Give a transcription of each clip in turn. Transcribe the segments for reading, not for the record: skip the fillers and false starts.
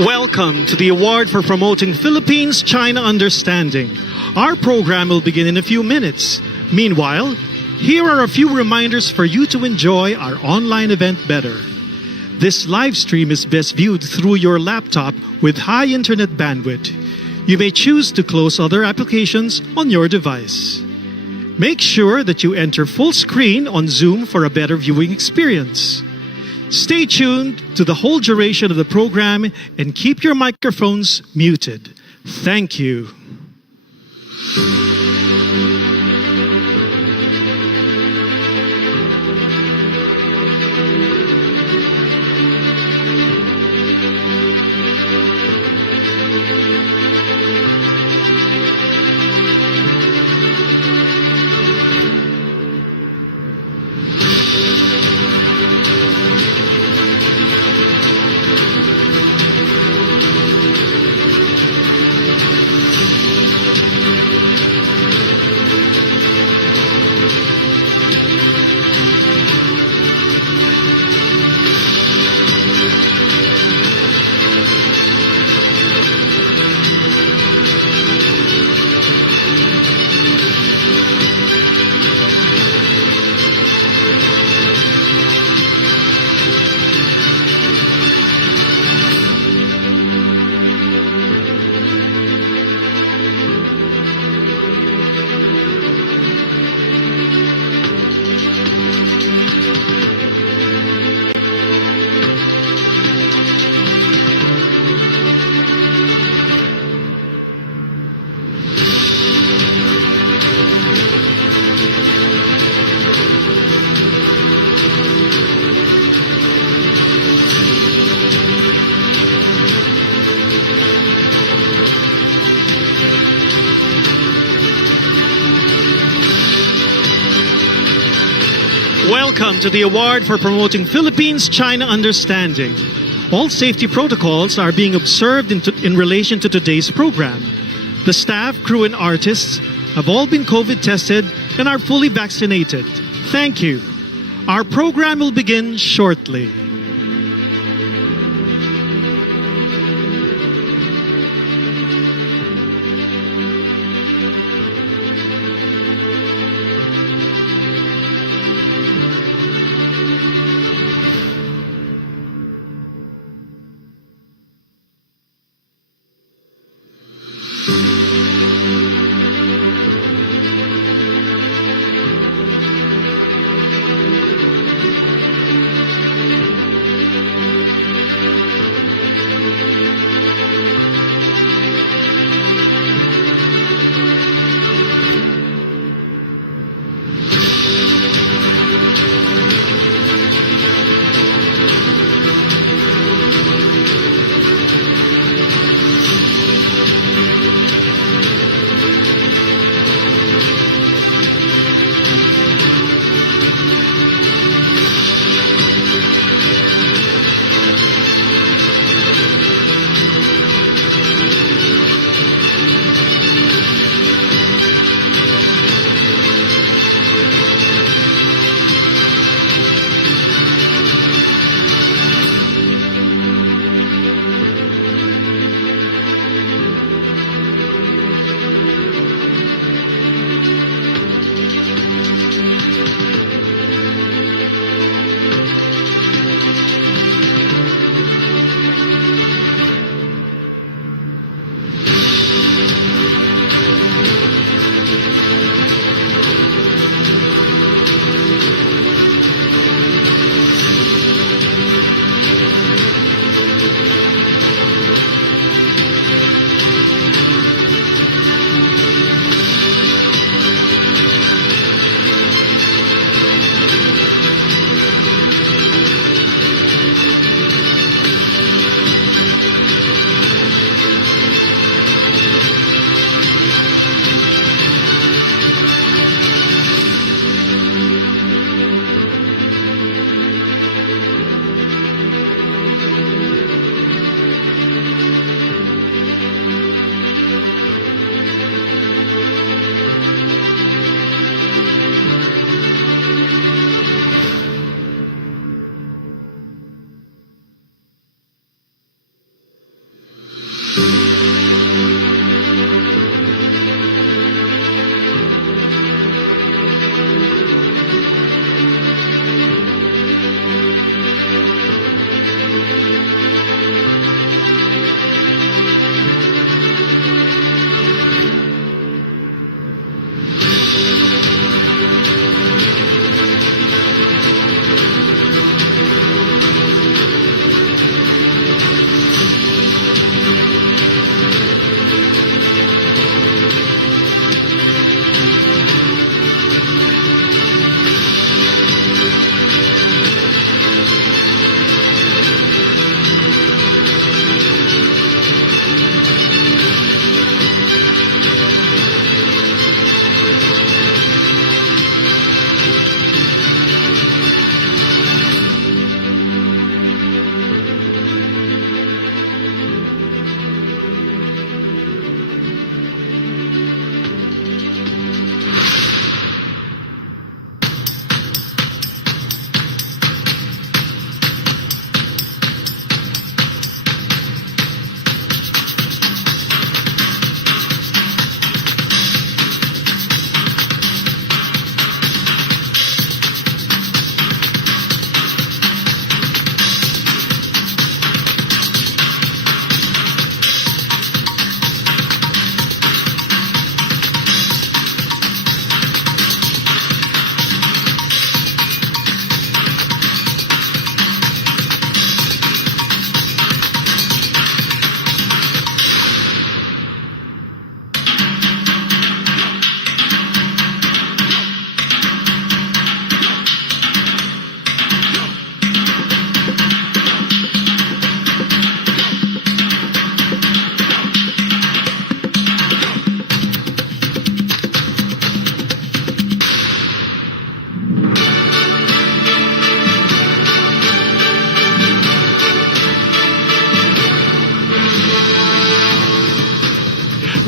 Welcome to the award for promoting Philippines-China understanding. Our program will begin in a few minutes. Meanwhile, here are a few reminders for you to enjoy our online event better. This live stream is best viewed through your laptop with high internet bandwidth. You may choose to close other applications on your device. Make sure that you enter full screen on Zoom for a better viewing experience. Stay tuned to the whole duration of the program and keep your microphones muted. Thank you. Welcome to the award for promoting Philippines-China understanding. All safety protocols are being observed in relation to today's program. The staff, crew, and artists have all been COVID tested and are fully vaccinated. Thank you. Our program will begin shortly.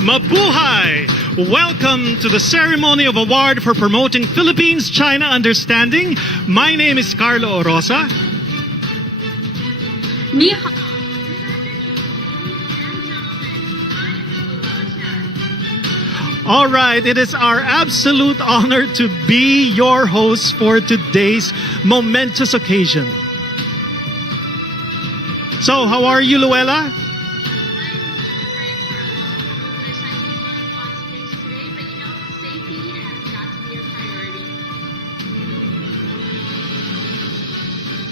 Mabuhay! Welcome to the ceremony of award for promoting Philippines-China understanding. My name is Carlo Orosa. 你好。 All right, it is our absolute honor to be your host for today's momentous occasion. So, how are you, Luella?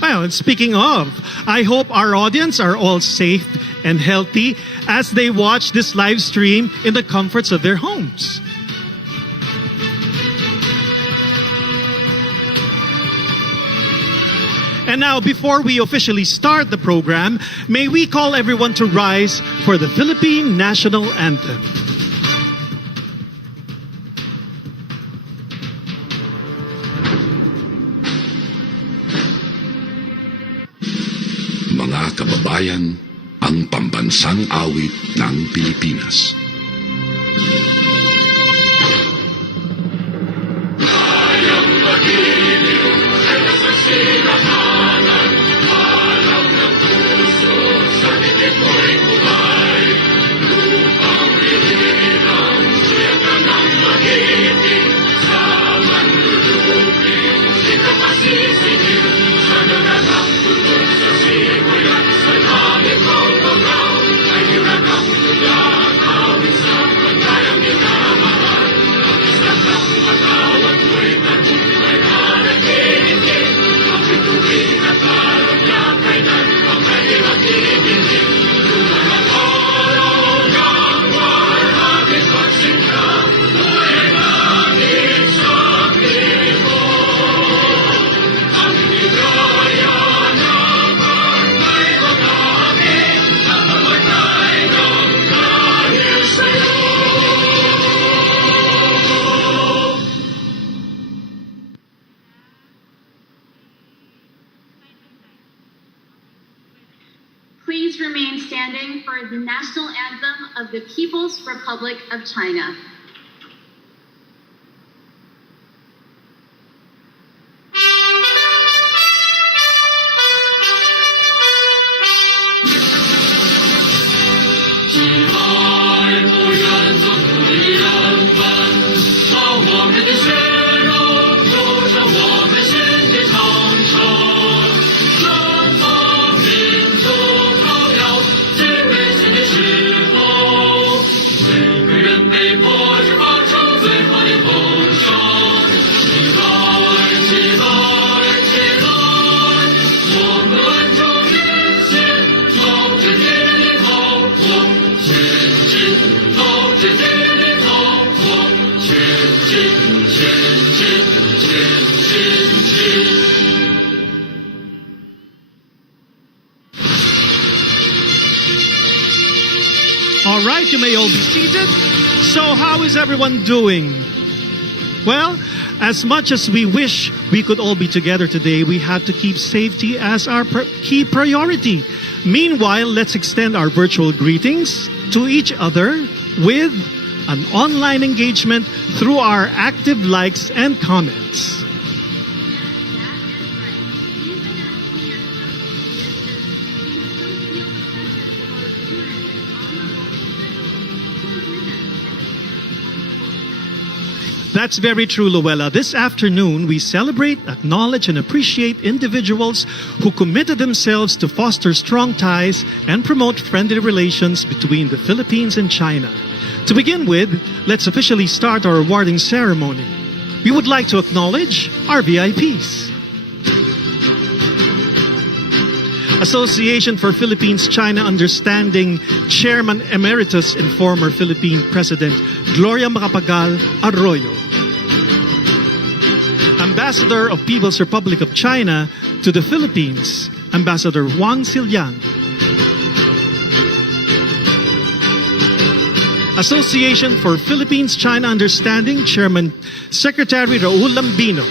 Well, and speaking of, I hope our audience are all safe and healthy as they watch this live stream in the comforts of their homes. And now, before we officially start the program, may we call everyone to rise for the Philippine National Anthem. Mga kababayan, ang pambansang awit ng Pilipinas. Kayang magiliw sa nasasirakanan, alam ng puso sa dikit mo'y kumay. Lupang hinirang, suyakan ang magiting, sa manluluping, di ka masisingil, sa naganap tutok sa simoy at sa langit mong pagaw, ay hiragang tulad, awit sa pagkayang minamahal, ang isang matawag mo'y tagumpay na nagtinig, ang bituin at karonya, kailan pang ay makikinig, lumalang araw ng warhabit pagsinta, mo'y langit sa piliko, ang inigaya na barkay magagit, ang mamatay ng dahil sa'yo. Please remain standing for the national anthem of the People's Republic of China. All right, you may all be seated. So how is everyone doing? Well, as much as we wish we could all be together today, we have to keep safety as our key priority. Meanwhile, let's extend our virtual greetings to each other with an online engagement through our active likes and comments. That's very true, Luella. This afternoon, we celebrate, acknowledge, and appreciate individuals who committed themselves to foster strong ties and promote friendly relations between the Philippines and China. To begin with, let's officially start our awarding ceremony. We would like to acknowledge our VIPs. Association for Philippines-China Understanding Chairman Emeritus and former Philippine President Gloria Macapagal Arroyo. Ambassador of People's Republic of China to the Philippines, Ambassador Wang Siliang. Association for Philippines-China Understanding Chairman Secretary Raul Lambino.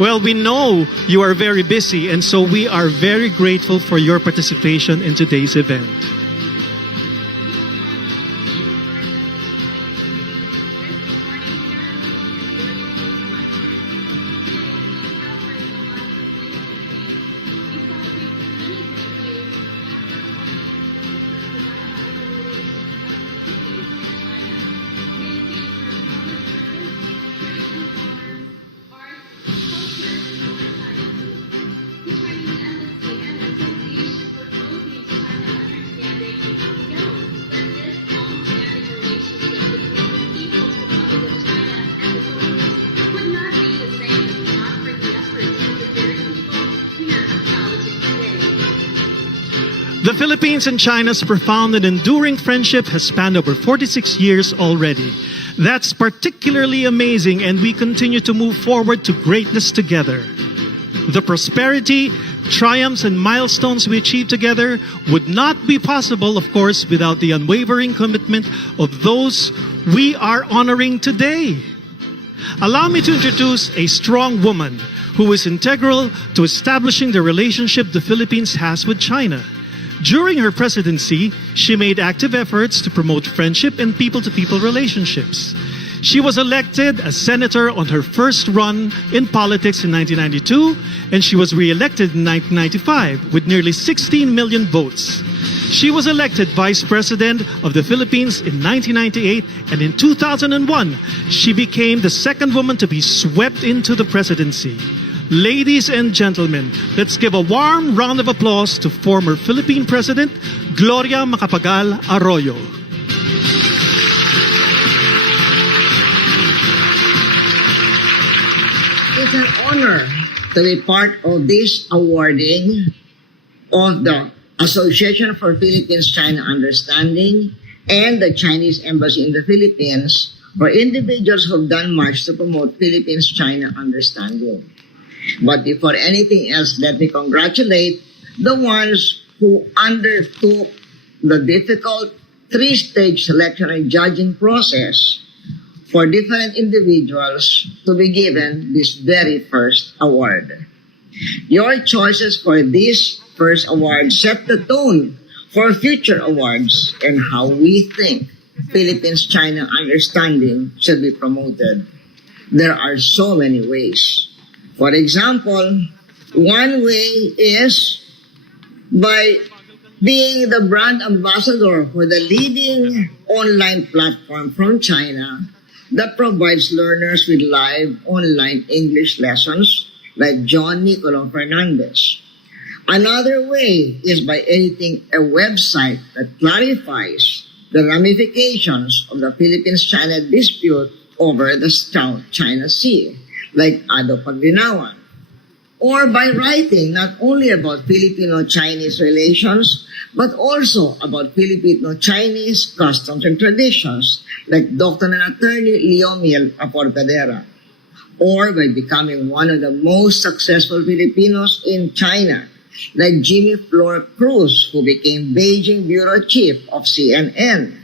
Well, we know you are very busy, and so we are very grateful for your participation in today's event. The Philippines and China's profound and enduring friendship has spanned over 46 years already. That's particularly amazing, and we continue to move forward to greatness together. The prosperity, triumphs, and milestones we achieve together would not be possible, of course, without the unwavering commitment of those we are honoring today. Allow me to introduce a strong woman who is integral to establishing the relationship the Philippines has with China. During her presidency, she made active efforts to promote friendship and people-to-people relationships. She was elected as senator on her first run in politics in 1992, and she was re-elected in 1995 with nearly 16 million votes. She was elected Vice President of the Philippines in 1998, and in 2001, she became the second woman to be swept into the presidency. Ladies and gentlemen, let's give a warm round of applause to former Philippine President Gloria Macapagal Arroyo. It's an honor to be part of this awarding of the Association for Philippines-China Understanding and the Chinese Embassy in the Philippines for individuals who have done much to promote Philippines-China understanding. But before anything else, let me congratulate the ones who undertook the difficult three-stage selection and judging process for different individuals to be given this very first award. Your choices for this first award set the tone for future awards and how we think Philippines-China understanding should be promoted. There are so many ways. For example, one way is by being the brand ambassador for the leading online platform from China that provides learners with live online English lessons like John Nicolò Fernandez. Another way is by editing a website that clarifies the ramifications of the Philippines-China dispute over the South China Sea, like Ado Paglinawan. or by writing not only about Filipino-Chinese relations, but also about Filipino-Chinese customs and traditions, like Dr. and Attorney Leomiel Aportadera, or by becoming one of the most successful Filipinos in China, like Jimmy Flor Cruz, who became Beijing Bureau Chief of CNN,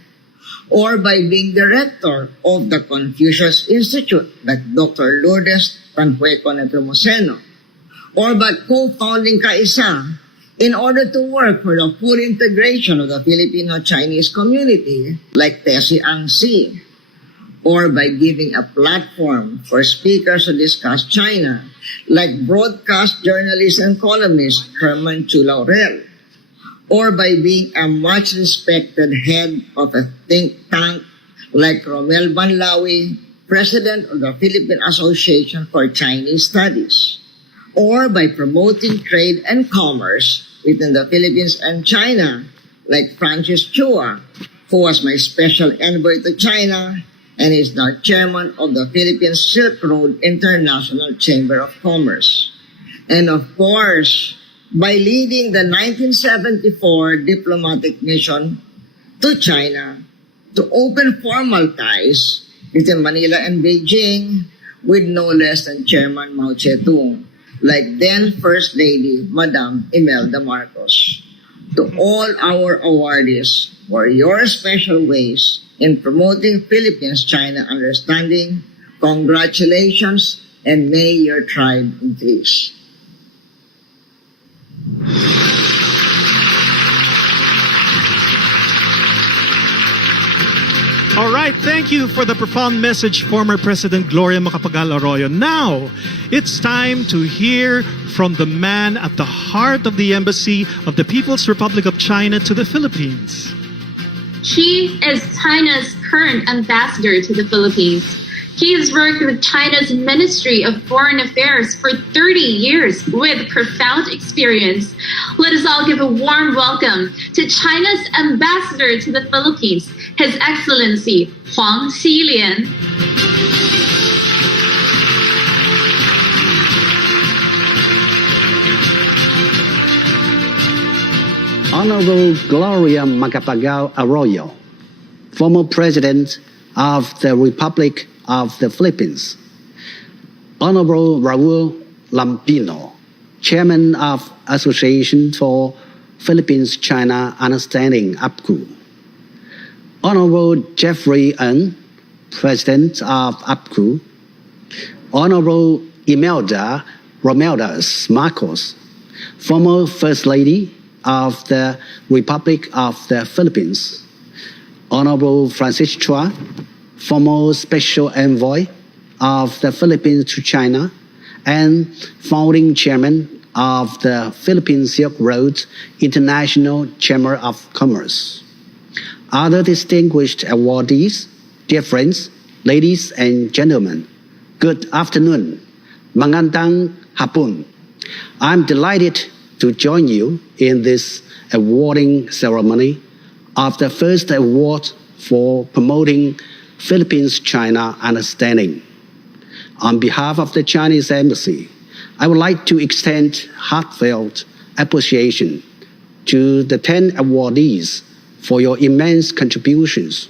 or by being director of the Confucius Institute, like Dr. Lourdes Tanhueco Nepomuceno, or by co-founding Kaisa in order to work for the full integration of the Filipino-Chinese community, like Tessie Ang Si, or by giving a platform for speakers to discuss China, like broadcast journalist and columnist Herman Chu Laurel, or by being a much respected head of a think tank like Romel Banlawi, president of the Philippine Association for Chinese Studies, or by promoting trade and commerce within the Philippines and China, like Francis Chua, who was my special envoy to China and is now chairman of the Philippine Silk Road International Chamber of Commerce. And of course, by leading the 1974 diplomatic mission to China to open formal ties between Manila and Beijing with no less than Chairman Mao Zedong, like then First Lady Madam Imelda Marcos. To all our awardees for your special ways in promoting Philippines-China understanding, congratulations, and may your tribe increase. All right, thank you for the profound message, former President Gloria Macapagal Arroyo. Now, it's time to hear from the man at the heart of the Embassy of the People's Republic of China to the Philippines. He is China's current ambassador to the Philippines. He has worked with China's Ministry of Foreign Affairs for 30 years with profound experience. Let us all give a warm welcome to China's ambassador to the Philippines, His Excellency Huang Xilian. Honorable Gloria Macapagal Arroyo, former President of the Republic of the Philippines. Honorable Raul Lampino, Chairman of Association for Philippines-China Understanding, APPCU. Honorable Jeffrey Ng, President of APPCU. Honorable Imelda Romeldas Marcos, former First Lady of the Republic of the Philippines. Honorable Francis Chua, former Special Envoy of the Philippines to China and founding chairman of the Philippine Silk Road International Chamber of Commerce. Other distinguished awardees, dear friends, ladies and gentlemen, good afternoon. Magandang hapon. I'm delighted to join you in this awarding ceremony of the first award for promoting Philippines-China understanding. On behalf of the Chinese Embassy, I would like to extend heartfelt appreciation to the 10 awardees for your immense contributions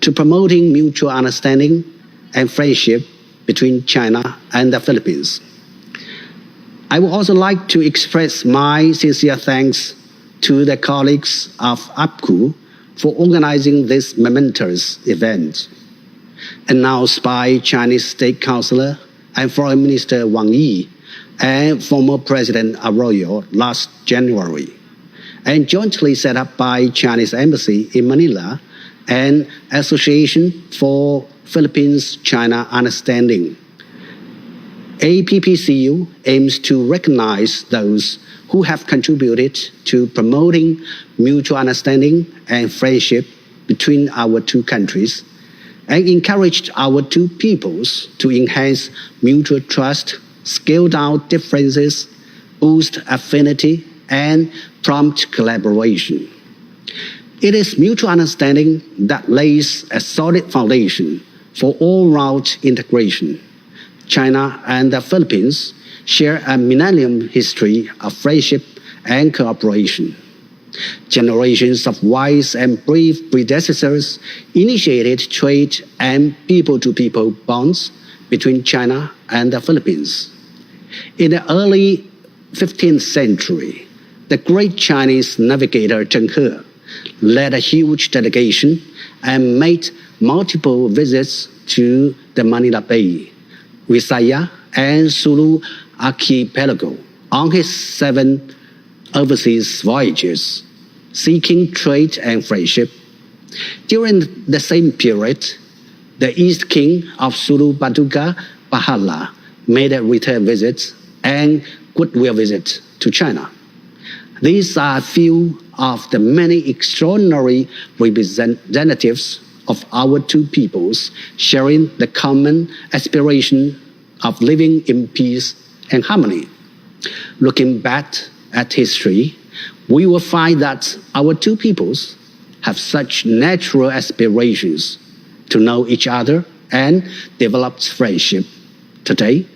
to promoting mutual understanding and friendship between China and the Philippines. I would also like to express my sincere thanks to the colleagues of APPCU for organizing this momentous event. Announced by Chinese State Councilor and Foreign Minister Wang Yi and former President Arroyo last January, and jointly set up by Chinese Embassy in Manila and Association for Philippines-China Understanding. APPCU aims to recognize those who have contributed to promoting mutual understanding and friendship between our two countries and encouraged our two peoples to enhance mutual trust, scale down differences, boost affinity, and prompt collaboration. It is mutual understanding that lays a solid foundation for all-round integration. China and the Philippines share a millennium history of friendship and cooperation. Generations of wise and brave predecessors initiated trade and people-to-people bonds between China and the Philippines. In the early 15th century, the great Chinese navigator Zheng He led a huge delegation and made multiple visits to the Manila Bay, Visayas, and Sulu archipelago on his 7 overseas voyages, seeking trade and friendship. During the same period, the East King of Sulu Baduga Pahala made a return visit and goodwill visit to China. These are a few of the many extraordinary representatives of our two peoples sharing the common aspiration of living in peace and harmony. Looking back at history, we will find that our two peoples have such natural aspirations to know each other and develop friendship. Today,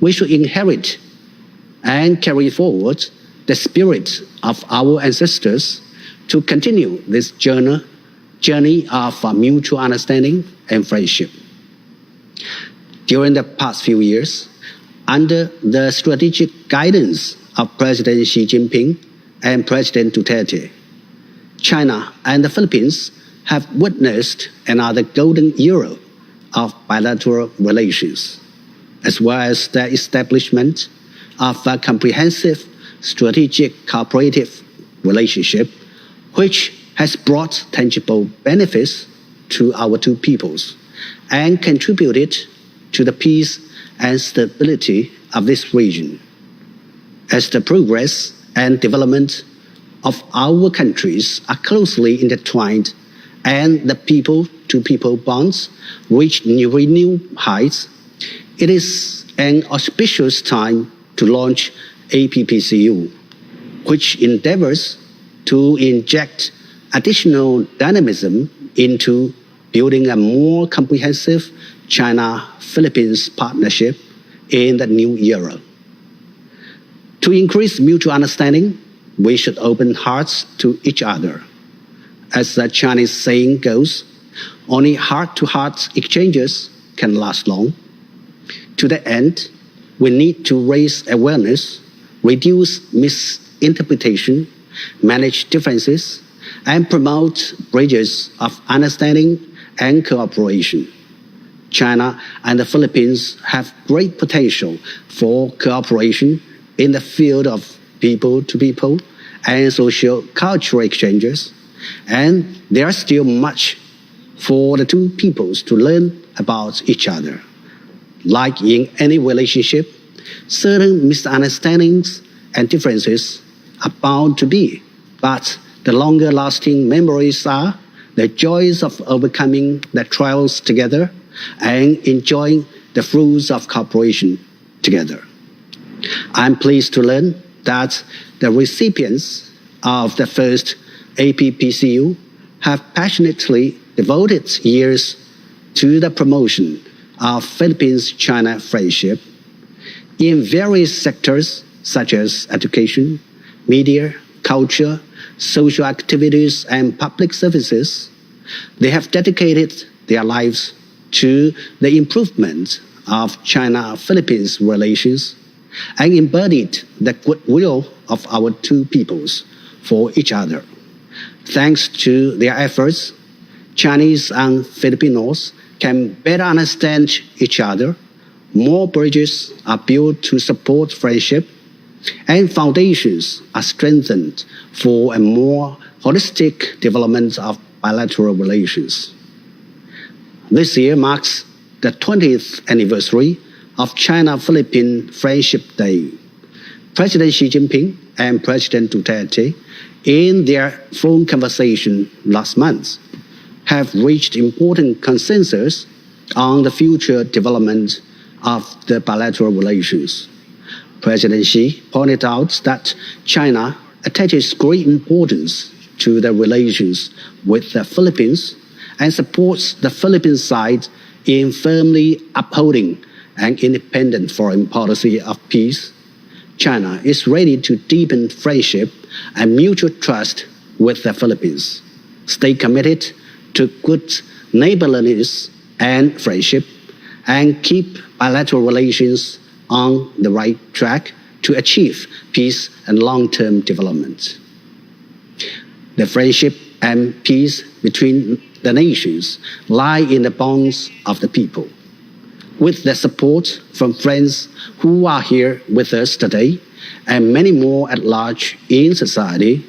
we should inherit and carry forward the spirit of our ancestors to continue this journey of mutual understanding and friendship. During the past few years, under the strategic guidance of President Xi Jinping and President Duterte, China and the Philippines have witnessed another golden era of bilateral relations, as well as the establishment of a comprehensive strategic cooperative relationship, which has brought tangible benefits to our two peoples and contributed to the peace and stability of this region. As the progress and development of our countries are closely intertwined and the people-to-people bonds reach new heights, it is an auspicious time to launch APPCU, which endeavors to inject additional dynamism into building a more comprehensive China-Philippines partnership in the new era. To increase mutual understanding, we should open hearts to each other. As the Chinese saying goes, only heart-to-heart exchanges can last long. To that end, we need to raise awareness, reduce misinterpretation, manage differences, and promote bridges of understanding and cooperation. China and the Philippines have great potential for cooperation in the field of people-to-people and social-cultural exchanges, and there is still much for the two peoples to learn about each other. Like in any relationship, certain misunderstandings and differences are bound to be, but the longer-lasting memories are the joys of overcoming the trials together and enjoying the fruits of cooperation together. I'm pleased to learn that the recipients of the first APPCU have passionately devoted years to the promotion of Philippines-China friendship in various sectors such as education, media, culture, social activities, and public services. They have dedicated their lives to the improvement of China-Philippines relations and embodied the goodwill of our two peoples for each other. Thanks to their efforts, Chinese and Filipinos can better understand each other, more bridges are built to support friendship, and foundations are strengthened for a more holistic development of bilateral relations. This year marks the 20th anniversary of China-Philippine Friendship Day. President Xi Jinping and President Duterte, in their phone conversation last month, have reached important consensus on the future development of the bilateral relations. President Xi pointed out that China attaches great importance to the relations with the Philippines and supports the Philippine side in firmly upholding and independent foreign policy of peace, China is ready to deepen friendship and mutual trust with the Philippines, stay committed to good neighborliness and friendship, and keep bilateral relations on the right track to achieve peace and long-term development. The friendship and peace between the nations lie in the bonds of the people. With the support from friends who are here with us today and many more at large in society,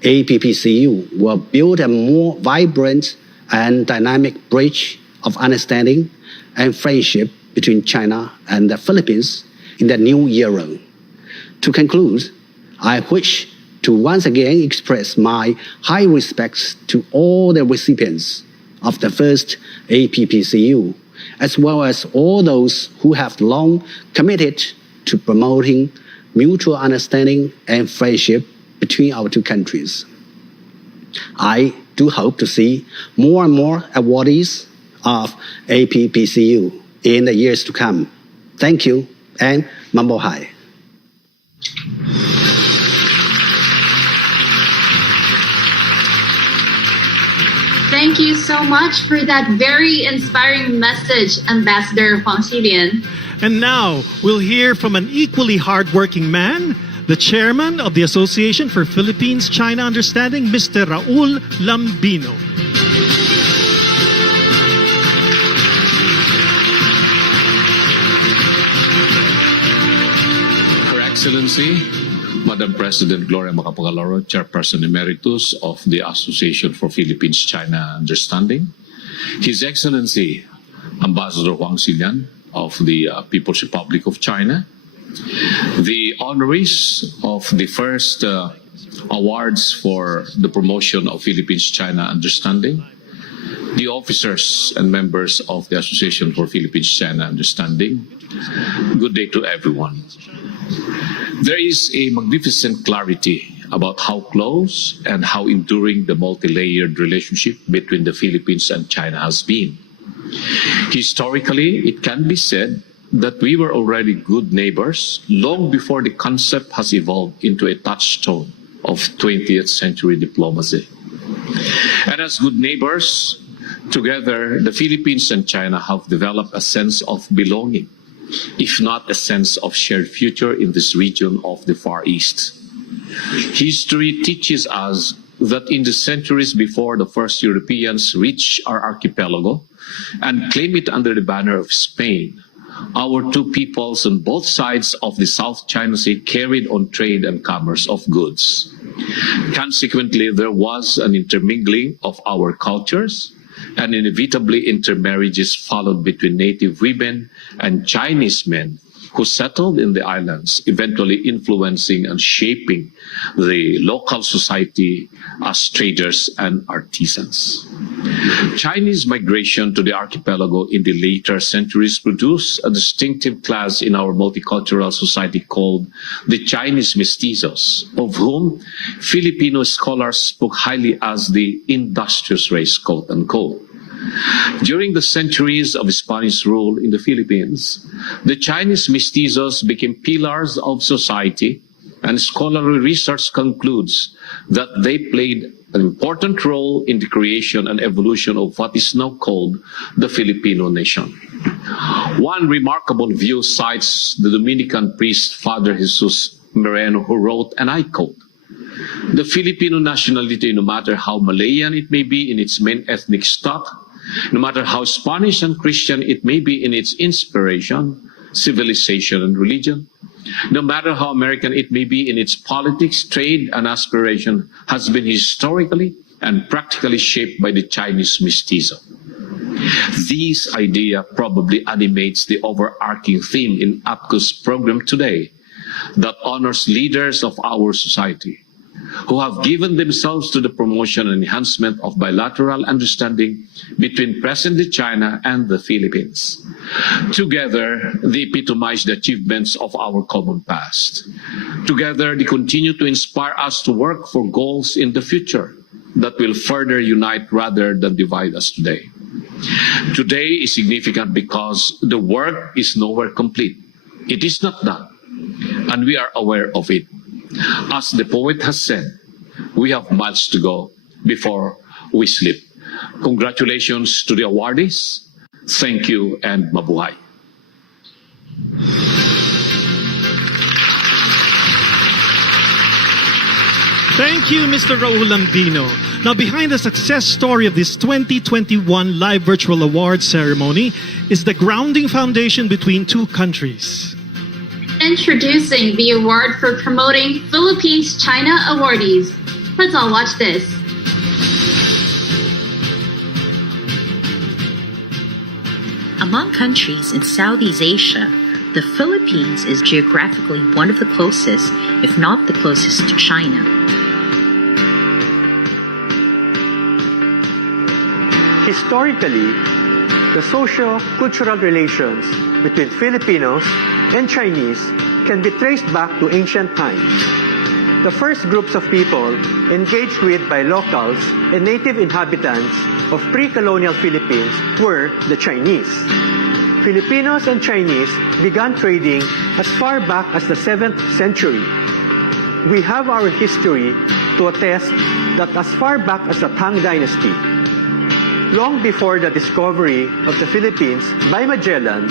APPCU will build a more vibrant and dynamic bridge of understanding and friendship between China and the Philippines in the new era. To conclude, I wish to once again express my high respects to all the recipients of the first APPCU, as well as all those who have long committed to promoting mutual understanding and friendship between our two countries. I do hope to see more and more awardees of APPCU in the years to come. Thank you and Mambo Hai. Thank you so much for that very inspiring message, Ambassador Huang Xilian. And now we'll hear from an equally hardworking man, the chairman of the Association for Philippines-China Understanding, Mr. Raul Lambino. Her Excellency, Madam President Gloria Macapagal-Aro, Chairperson Emeritus of the Association for Philippines-China Understanding, His Excellency Ambassador Huang Xilian of the People's Republic of China, the honorees of the first awards for the promotion of Philippines-China Understanding, the officers and members of the Association for Philippines-China Understanding, good day to everyone. There is a magnificent clarity about how close and how enduring the multi-layered relationship between the Philippines and China has been. Historically, it can be said that we were already good neighbors long before the concept has evolved into a touchstone of 20th century diplomacy. And as good neighbors, together, the Philippines and China have developed a sense of belonging, if not a sense of shared future in this region of the Far East. History teaches us that in the centuries before the first Europeans reached our archipelago and claimed it under the banner of Spain, our two peoples on both sides of the South China Sea carried on trade and commerce of goods. Consequently, there was an intermingling of our cultures, and inevitably intermarriages followed between native women and Chinese men who settled in the islands, eventually influencing and shaping the local society as traders and artisans. Chinese migration to the archipelago in the later centuries produced a distinctive class in our multicultural society called the Chinese mestizos, of whom Filipino scholars spoke highly as the industrious race, quote unquote. During the centuries of Spanish rule in the Philippines, the Chinese mestizos became pillars of society, and scholarly research concludes that they played an important role in the creation and evolution of what is now called the Filipino nation. One remarkable view cites the Dominican priest Father Jesus Moreno, who wrote, and I quote, "The Filipino nationality, no matter how Malayan it may be in its main ethnic stock, no matter how Spanish and Christian it may be in its inspiration, civilization, and religion, no matter how American it may be in its politics, trade, and aspiration, has been historically and practically shaped by the Chinese mestizo." This idea probably animates the overarching theme in APPCU's program today that honors leaders of our society who have given themselves to the promotion and enhancement of bilateral understanding between present-day China and the Philippines. Together, they epitomize the achievements of our common past. Together, they continue to inspire us to work for goals in the future that will further unite rather than divide us today. Today is significant because the work is nowhere complete. It is not done, and we are aware of it. As the poet has said, we have much to go before we sleep. Congratulations to the awardees. Thank you and mabuhay. Thank you, Mr. Raul Lambino. Now, behind the success story of this 2021 live virtual awards ceremony is the grounding foundation between two countries. Introducing the award for promoting Philippines-China awardees. Let's all watch this. Among countries in Southeast Asia, the Philippines is geographically one of the closest, if not the closest, to China. Historically, the socio-cultural relations between Filipinos and Chinese can be traced back to ancient times. The first groups of people engaged with by locals and native inhabitants of pre-colonial Philippines were the Chinese. Filipinos and Chinese began trading as far back as the 7th century. We have our history to attest that as far back as the Tang Dynasty, long before the discovery of the Philippines by Magellan,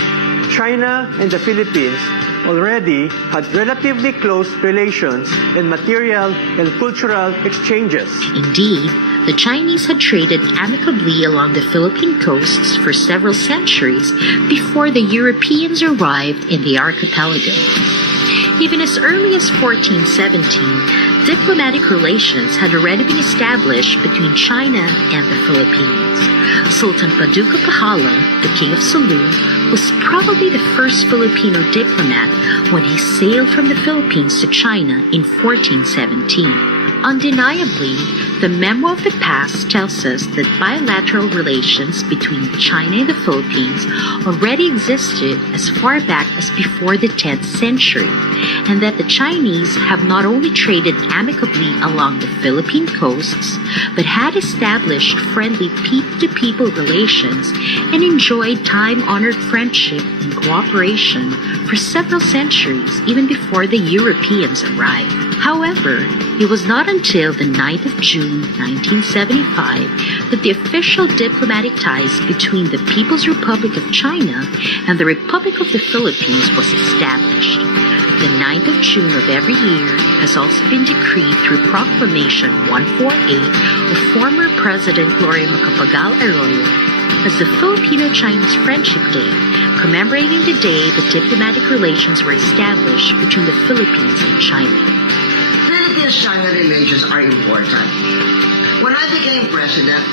China and the Philippines already had relatively close relations in material and cultural exchanges. Indeed, the Chinese had traded amicably along the Philippine coasts for several centuries before the Europeans arrived in the archipelago. Even as early as 1417, diplomatic relations had already been established between China and the Philippines. Sultan Paduka Pahala, the King of Sulu, was probably the first Filipino diplomat when he sailed from the Philippines to China in 1417. Undeniably, the memo of the past tells us that bilateral relations between China and the Philippines already existed as far back as before the 10th century, and that the Chinese have not only traded amicably along the Philippine coasts, but had established friendly people-to-people relations and enjoyed time-honored friendship and cooperation for several centuries even before the Europeans arrived. However, it was not until the 9th of June 1975 that the official diplomatic ties between the People's Republic of China and the Republic of the Philippines was established. The 9th of June of every year has also been decreed through Proclamation 148 of former President Gloria Macapagal Arroyo as the Filipino-Chinese Friendship Day, commemorating the day that diplomatic relations were established between the Philippines and China. Philippines-China relations are important. When I became president,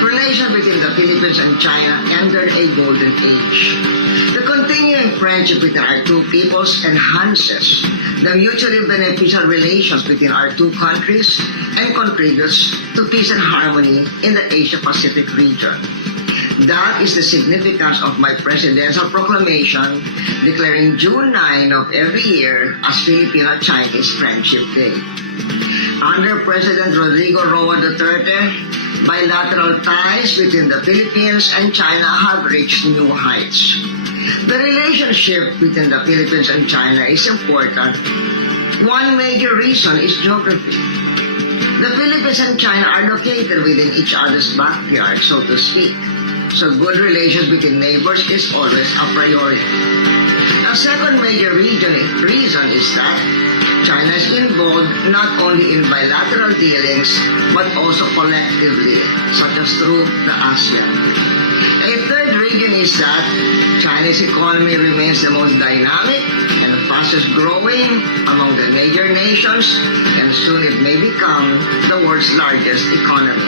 relations between the Philippines and China entered a golden age. The continuing friendship between our two peoples enhances the mutually beneficial relations between our two countries and contributes to peace and harmony in the Asia-Pacific region. That is the significance of my presidential proclamation declaring June 9 of every year as Filipino-Chinese Friendship Day. Under President Rodrigo Roa Duterte, bilateral ties between the Philippines and China have reached new heights. The relationship between the Philippines and China is important. One major reason is geography. The Philippines and China are located within each other's backyard, so to speak. So good relations between neighbors is always a priority. A second major reason is that China is involved not only in bilateral dealings but also collectively, such as through the ASEAN. A third reason is that China's economy remains the most dynamic and fastest growing among the major nations, and soon it may become the world's largest economy.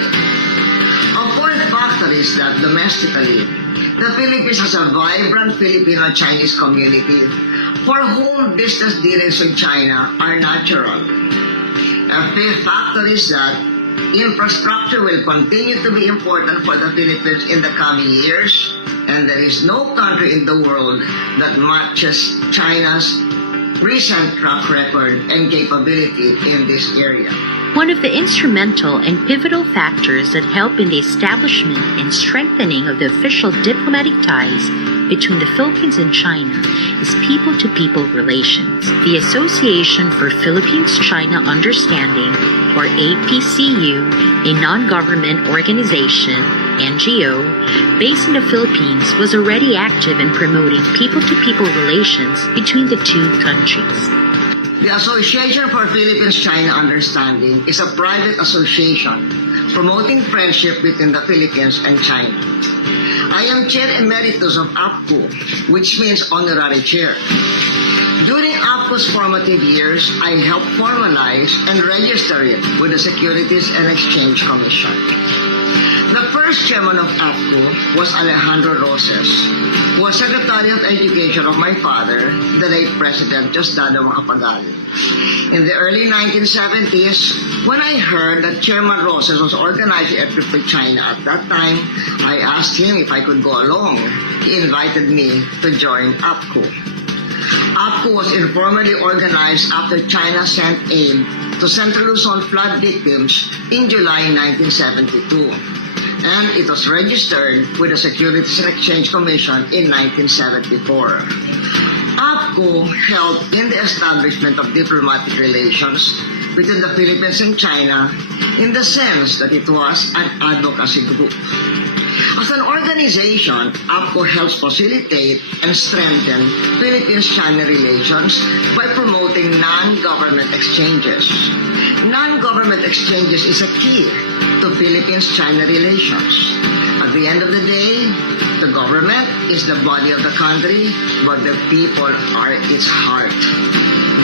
A fourth factor is that domestically, the Philippines has a vibrant Filipino-Chinese community for whom business dealings with China are natural. A fifth factor is that infrastructure will continue to be important for the Philippines in the coming years, and there is no country in the world that matches China's recent track record and capability in this area. One of the instrumental and pivotal factors that help in the establishment and strengthening of the official diplomatic ties between the Philippines and China is people-to-people relations. The Association for Philippines-China Understanding, or APCU, a non-government organization, NGO, based in the Philippines, was already active in promoting people-to-people relations between the two countries. The Association for Philippines-China Understanding is a private association promoting friendship between the Philippines and China. I am Chair Emeritus of APPCU, which means Honorary Chair. During APPCU's formative years, I helped formalize and register it with the Securities and Exchange Commission. The first chairman of APPCU was Alejandro Roses, who was Secretary of Education of my father, the late President Diosdado Macapagal. In the early 1970s, when I heard that Chairman Roses was organizing a trip to China at that time, I asked him if I could go along. He invited me to join APPCU. APPCU was informally organized after China sent aid to Central Luzon flood victims in July 1972. And it was registered with the Securities and Exchange Commission in 1974. APPCU helped in the establishment of diplomatic relations between the Philippines and China in the sense that it was an advocacy group. As an organization, APPCU helps facilitate and strengthen Philippines-China relations by promoting non-government exchanges. Non-government exchanges is a key to Philippines-China relations. At the end of the day, the government is the body of the country, but the people are its heart.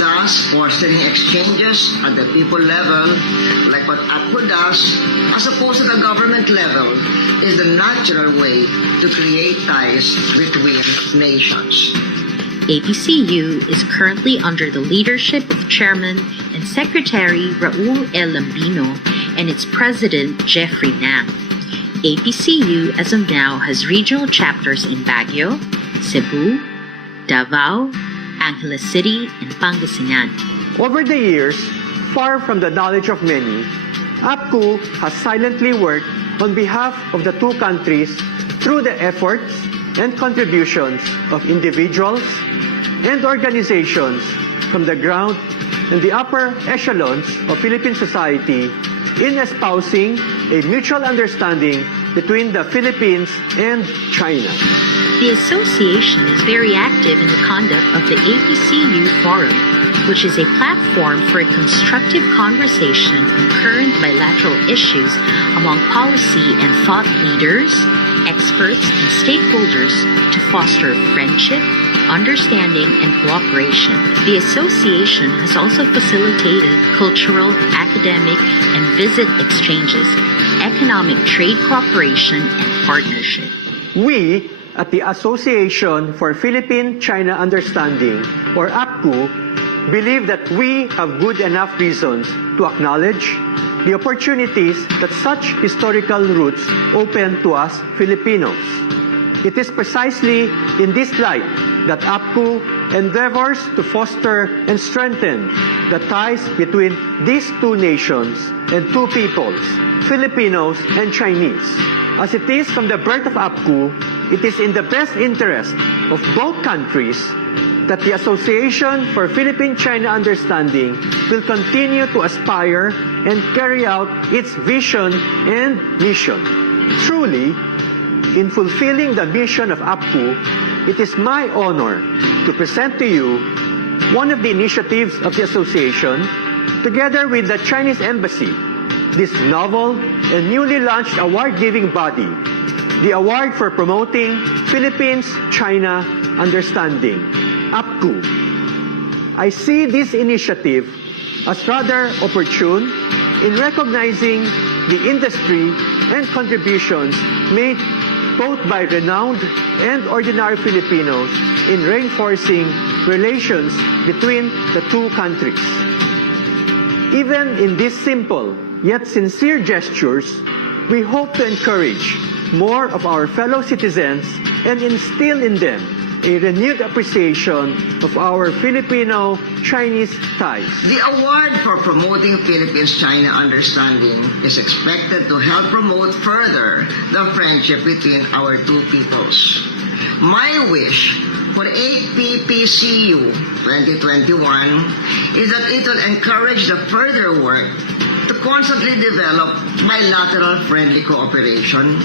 Thus, fostering exchanges at the people level, like what APPCU does, as opposed to the government level, is the natural way to create ties between nations. APCU is currently under the leadership of Chairman and Secretary Raul L. Lambino and its President Jeffrey Nam. APCU as of now has regional chapters in Baguio, Cebu, Davao, Angeles City, and Pangasinan. Over the years, far from the knowledge of many, APPCU has silently worked on behalf of the two countries through the efforts and contributions of individuals and organizations from the ground and the upper echelons of Philippine society in espousing a mutual understanding between the Philippines and China. The association is very active in the conduct of the APCU Forum, which is a platform for a constructive conversation on current bilateral issues among policy and thought leaders, experts, and stakeholders to foster friendship, understanding, and cooperation. The association has also facilitated cultural, academic, and visit exchanges, economic trade cooperation, and partnership. We at the Association for Philippine-China Understanding, or APPCU, believe that we have good enough reasons to acknowledge the opportunities that such historical roots open to us Filipinos. It is precisely in this light that APPCU endeavors to foster and strengthen the ties between these two nations and two peoples, Filipinos and Chinese. As it is from the birth of APPCU, it is in the best interest of both countries that the Association for Philippine-China Understanding will continue to aspire and carry out its vision and mission. Truly, in fulfilling the mission of APPCU, it is my honor to present to you one of the initiatives of the association, together with the Chinese Embassy, this novel and newly launched award-giving body, the Award for Promoting Philippines-China Understanding, APPCU. I see this initiative as rather opportune in recognizing the industry and contributions made both by renowned and ordinary Filipinos in reinforcing relations between the two countries. Even in these simple yet sincere gestures, we hope to encourage more of our fellow citizens and instill in them a renewed appreciation of our Filipino-Chinese ties. The award for promoting Philippines-China understanding is expected to help promote further the friendship between our two peoples. My wish for APPCU 2021 is that it will encourage the further work to constantly develop bilateral friendly cooperation,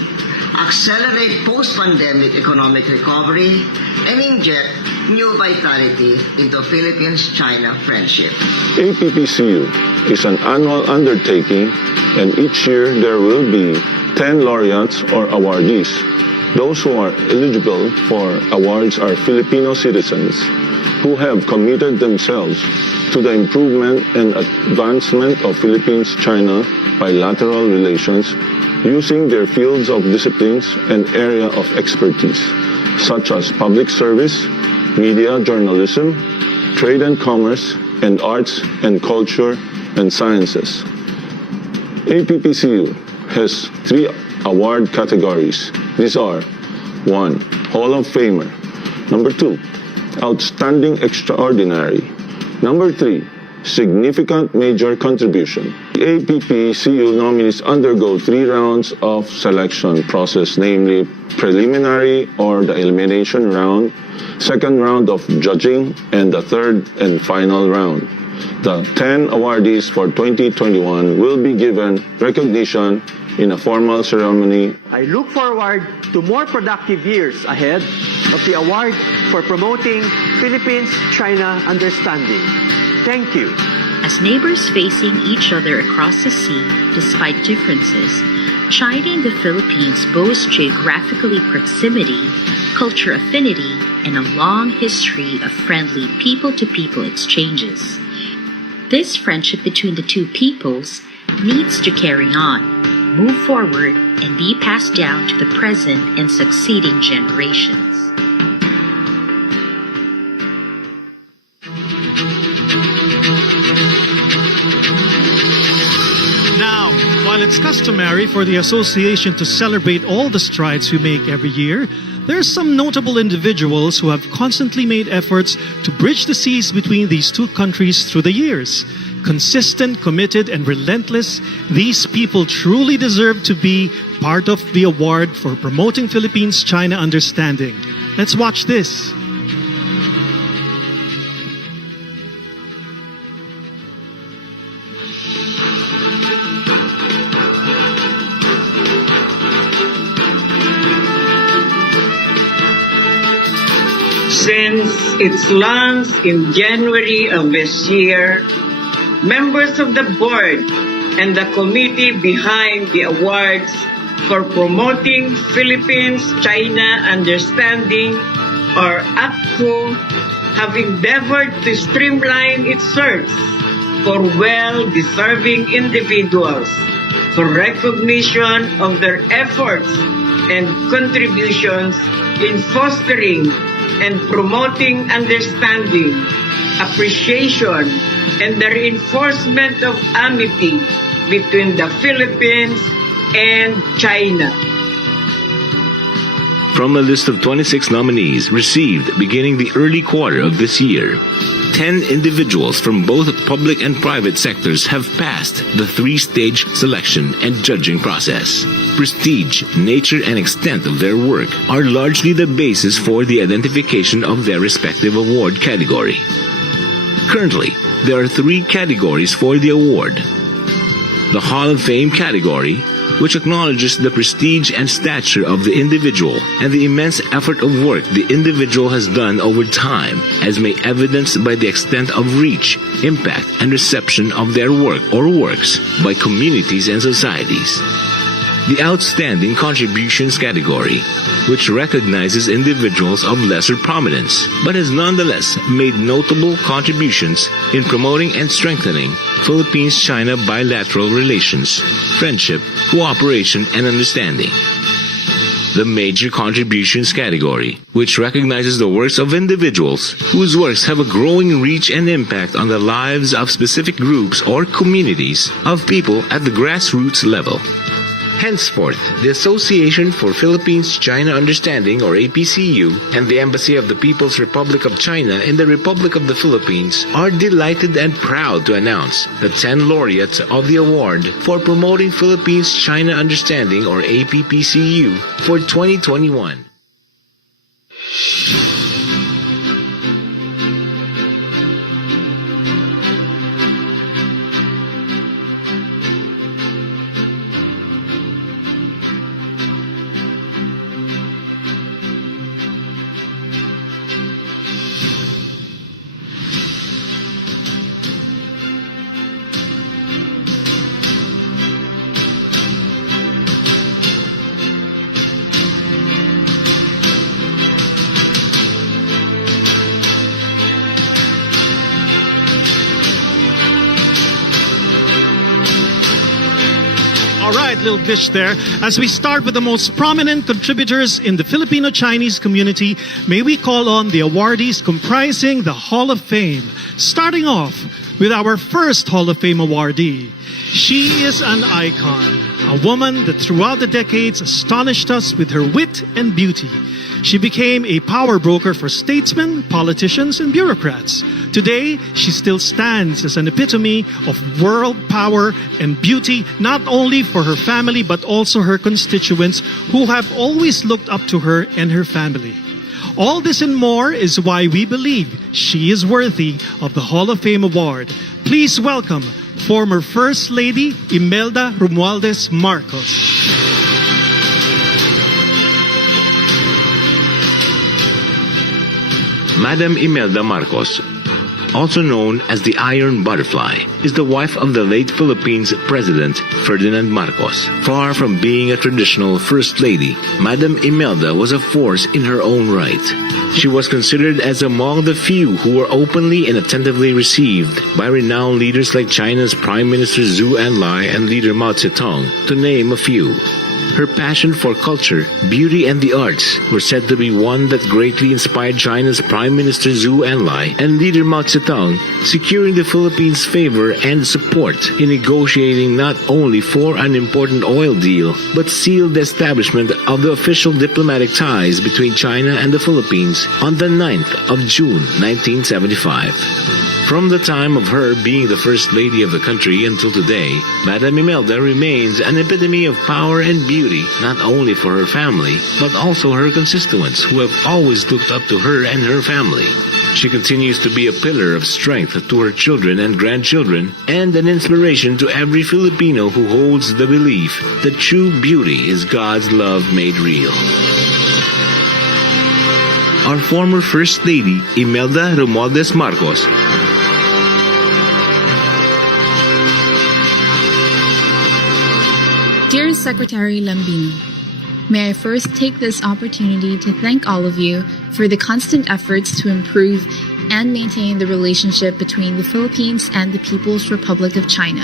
accelerate post-pandemic economic recovery, and inject new vitality into Philippines-China friendship. APPCU is an annual undertaking, and each year there will be 10 laureates or awardees. Those who are eligible for awards are Filipino citizens who have committed themselves to the improvement and advancement of Philippines-China bilateral relations using their fields of disciplines and area of expertise, such as public service, media journalism, trade and commerce, and arts and culture and sciences. APPCU has 3 award categories. These are 1. Hall of Famer. Number 2. Outstanding Extraordinary. Number 3. Significant Major Contribution. The APPCU nominees undergo 3 rounds of selection process, namely preliminary or the elimination round, second round of judging, and the third and final round. The 10 awardees for 2021 will be given recognition in a formal ceremony. I look forward to more productive years ahead of the award for promoting Philippines-China understanding. Thank you. As neighbors facing each other across the sea, despite differences, China and the Philippines boast geographically proximity, culture affinity, and a long history of friendly people-to-people exchanges. This friendship between the two peoples needs to carry on, move forward, and be passed down to the present and succeeding generations. Now, while it's customary for the association to celebrate all the strides we make every year, there are some notable individuals who have constantly made efforts to bridge the seas between these two countries through the years. Consistent, committed, and relentless, these people truly deserve to be part of the award for promoting Philippines-China understanding. Let's watch this. Since its launch in January of this year, members of the board and the committee behind the awards for promoting Philippines-China understanding, or APPCU, have endeavored to streamline its search for well-deserving individuals for recognition of their efforts and contributions in fostering and promoting understanding, appreciation, and the reinforcement of amity between the Philippines and China. From a list of 26 nominees received beginning the early quarter of this year, 10 individuals from both public and private sectors have passed the 3-stage selection and judging process. Prestige, nature, and extent of their work are largely the basis for the identification of their respective award category. Currently, there are 3 categories for the award. The Hall of Fame category, which acknowledges the prestige and stature of the individual and the immense effort of work the individual has done over time, as may evidenced by the extent of reach, impact, and reception of their work or works by communities and societies. The Outstanding Contributions category, which recognizes individuals of lesser prominence, but has nonetheless made notable contributions in promoting and strengthening Philippines-China bilateral relations, friendship, cooperation, and understanding. The Major Contributions category, which recognizes the works of individuals whose works have a growing reach and impact on the lives of specific groups or communities of people at the grassroots level. Henceforth, the Association for Philippines-China Understanding, or APCU, and the Embassy of the People's Republic of China in the Republic of the Philippines are delighted and proud to announce the 10 laureates of the award for promoting Philippines-China Understanding, or APPCU, for 2021. All right, little glitch there. As we start with the most prominent contributors in the Filipino-Chinese community, may we call on the awardees comprising the Hall of Fame. Starting off with our first Hall of Fame awardee. She is an icon, a woman that throughout the decades astonished us with her wit and beauty. She became a power broker for statesmen, politicians, and bureaucrats. Today, she still stands as an epitome of world power and beauty, not only for her family, but also her constituents who have always looked up to her and her family. All this and more is why we believe she is worthy of the Hall of Fame award. Please welcome former First Lady Imelda Romualdez Marcos. Madam Imelda Marcos, also known as the Iron Butterfly, is the wife of the late Philippines President Ferdinand Marcos. Far from being a traditional First Lady, Madam Imelda was a force in her own right. She was considered as among the few who were openly and attentively received by renowned leaders like China's Prime Minister Zhou Enlai and leader Mao Zedong, to name a few. Her passion for culture, beauty, and the arts were said to be one that greatly inspired China's Prime Minister Zhou Enlai and leader Mao Zedong, securing the Philippines' favor and support in negotiating not only for an important oil deal, but sealed the establishment of the official diplomatic ties between China and the Philippines on the 9th of June 1975. From the time of her being the First Lady of the country until today, Madam Imelda remains an epitome of power and beauty, not only for her family, but also her constituents who have always looked up to her and her family. She continues to be a pillar of strength to her children and grandchildren, and an inspiration to every Filipino who holds the belief that true beauty is God's love made real. Our former First Lady, Imelda Romualdez Marcos, Dear Secretary Lambino, may I first take this opportunity to thank all of you for the constant efforts to improve and maintain the relationship between the Philippines and the People's Republic of China.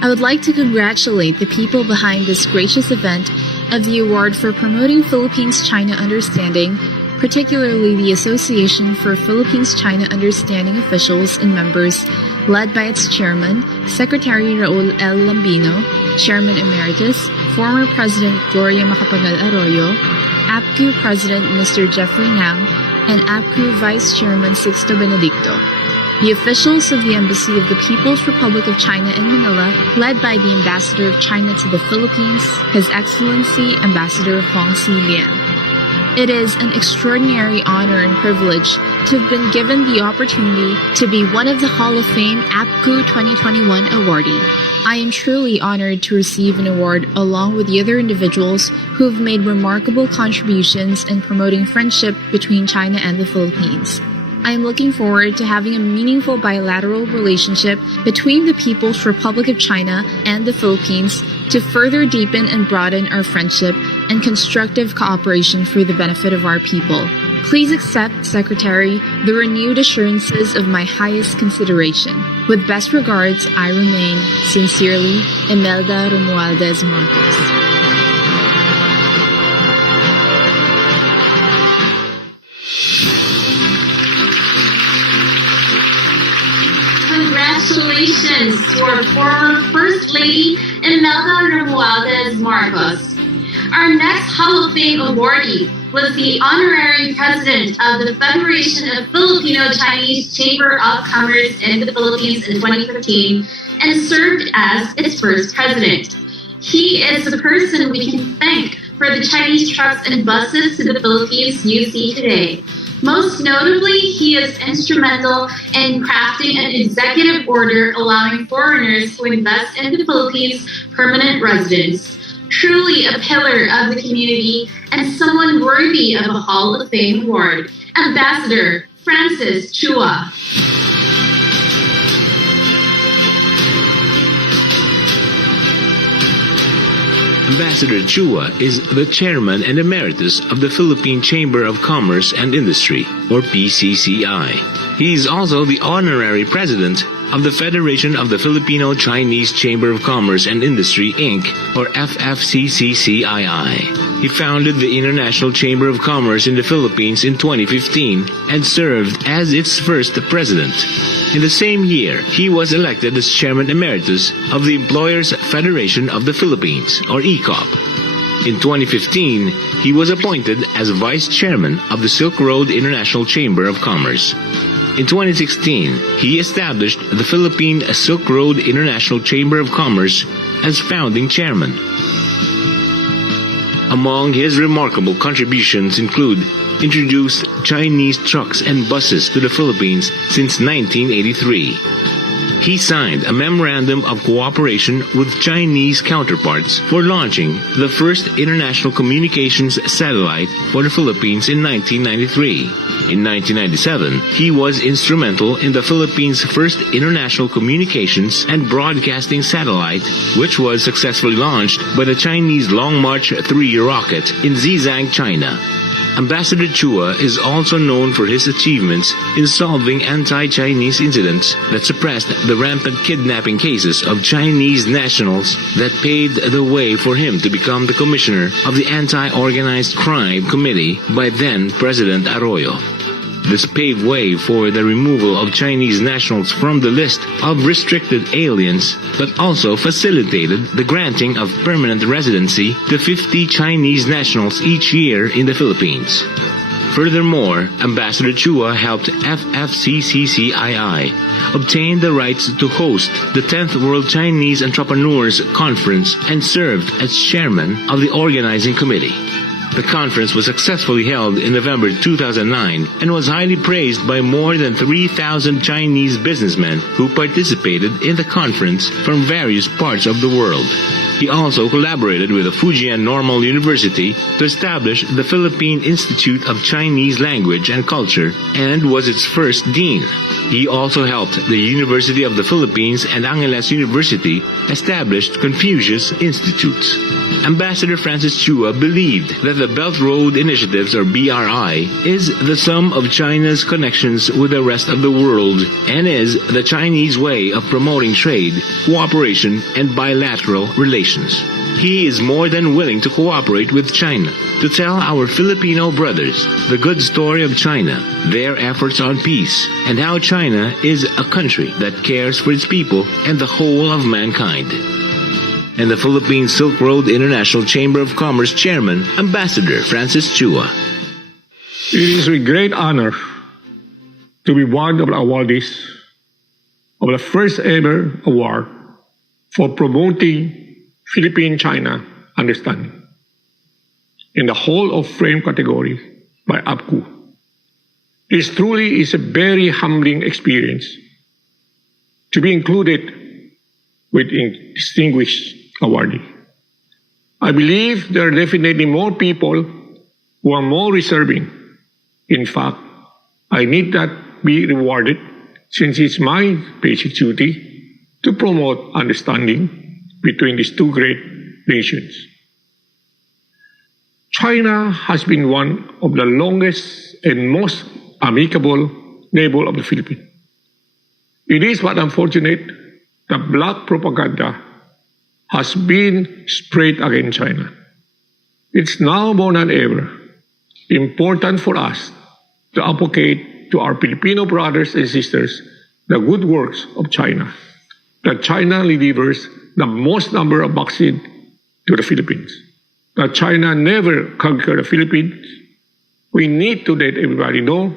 I would like to congratulate the people behind this gracious event of the award for promoting Philippines-China understanding, particularly the Association for Philippines-China Understanding officials and members, led by its chairman, Secretary Raul L. Lambino, Chairman Emeritus, former President Gloria Macapagal Arroyo, APPCU President Mr. Jeffrey Nang, and APPCU Vice Chairman Sixto Benedicto. The officials of the Embassy of the People's Republic of China in Manila, led by the Ambassador of China to the Philippines, His Excellency Ambassador Hong C. Lian. It is an extraordinary honor and privilege to have been given the opportunity to be one of the Hall of Fame APPCU 2021 awardee. I am truly honored to receive an award along with the other individuals who have made remarkable contributions in promoting friendship between China and the Philippines. I am looking forward to having a meaningful bilateral relationship between the People's Republic of China and the Philippines to further deepen and broaden our friendship and constructive cooperation for the benefit of our people. Please accept, Secretary, the renewed assurances of my highest consideration. With best regards, I remain, sincerely, Imelda Romualdez Marcos. Congratulations to our former First Lady Imelda Romualdez Marcos. Our next Hall of Fame awardee was the honorary president of the Federation of Filipino-Chinese Chamber of Commerce in the Philippines in 2015 and served as its first president. He is the person we can thank for the Chinese trucks and buses to the Philippines you see today. Most notably, he is instrumental in crafting an executive order allowing foreigners to invest in the Philippines' permanent residence. Truly a pillar of the community and someone worthy of a Hall of Fame award. Ambassador Francis Chua. Ambassador Chua is the chairman and emeritus of the Philippine Chamber of Commerce and Industry, or PCCI. He is also the honorary president of the Federation of the Filipino-Chinese Chamber of Commerce and Industry, Inc., or FFCCCII. He founded the International Chamber of Commerce in the Philippines in 2015 and served as its first president. In the same year, he was elected as Chairman Emeritus of the Employers Federation of the Philippines, or ECOP. In 2015, he was appointed as Vice Chairman of the Silk Road International Chamber of Commerce. In 2016, he established the Philippine Silk Road International Chamber of Commerce as founding chairman. Among his remarkable contributions include introduced Chinese trucks and buses to the Philippines since 1983. He signed a memorandum of cooperation with Chinese counterparts for launching the first international communications satellite for the Philippines in 1993. In 1997, he was instrumental in the Philippines' first international communications and broadcasting satellite, which was successfully launched by the Chinese Long March 3 rocket in Zhejiang, China. Ambassador Chua is also known for his achievements in solving anti-Chinese incidents that suppressed the rampant kidnapping cases of Chinese nationals that paved the way for him to become the commissioner of the Anti-Organized Crime Committee by then-President Arroyo. This paved way for the removal of Chinese nationals from the list of restricted aliens, but also facilitated the granting of permanent residency to 50 Chinese nationals each year in the Philippines. Furthermore, Ambassador Chua helped FFCCCII obtain the rights to host the 10th World Chinese Entrepreneurs Conference and served as chairman of the organizing committee. The conference was successfully held in November 2009 and was highly praised by more than 3,000 Chinese businessmen who participated in the conference from various parts of the world. He also collaborated with the Fujian Normal University to establish the Philippine Institute of Chinese Language and Culture and was its first dean. He also helped the University of the Philippines and Angeles University establish Confucius Institutes. Ambassador Francis Chua believed that the Belt Road Initiatives, or BRI, is the sum of China's connections with the rest of the world and is the Chinese way of promoting trade, cooperation, and bilateral relations. He is more than willing to cooperate with China to tell our Filipino brothers the good story of China, their efforts on peace, and how China is a country that cares for its people and the whole of mankind. And the Philippine Silk Road International Chamber of Commerce Chairman, Ambassador Francis Chua. It is a great honor to be one of the awardees of the first ever award for promoting Philippine-China understanding in the Hall of Fame category by APPCU. This truly is a very humbling experience to be included with a distinguished awardee. I believe there are definitely more people who are more deserving. In fact, I need not be rewarded since it's my basic duty to promote understanding between these two great nations. China has been one of the longest and most amicable neighbors of the Philippines. It is but unfortunate that black propaganda has been spread against China. It's now more than ever important for us to advocate to our Filipino brothers and sisters the good works of China, that China delivers the most number of vaccine to the Philippines. That China never conquer the Philippines. We need to let everybody know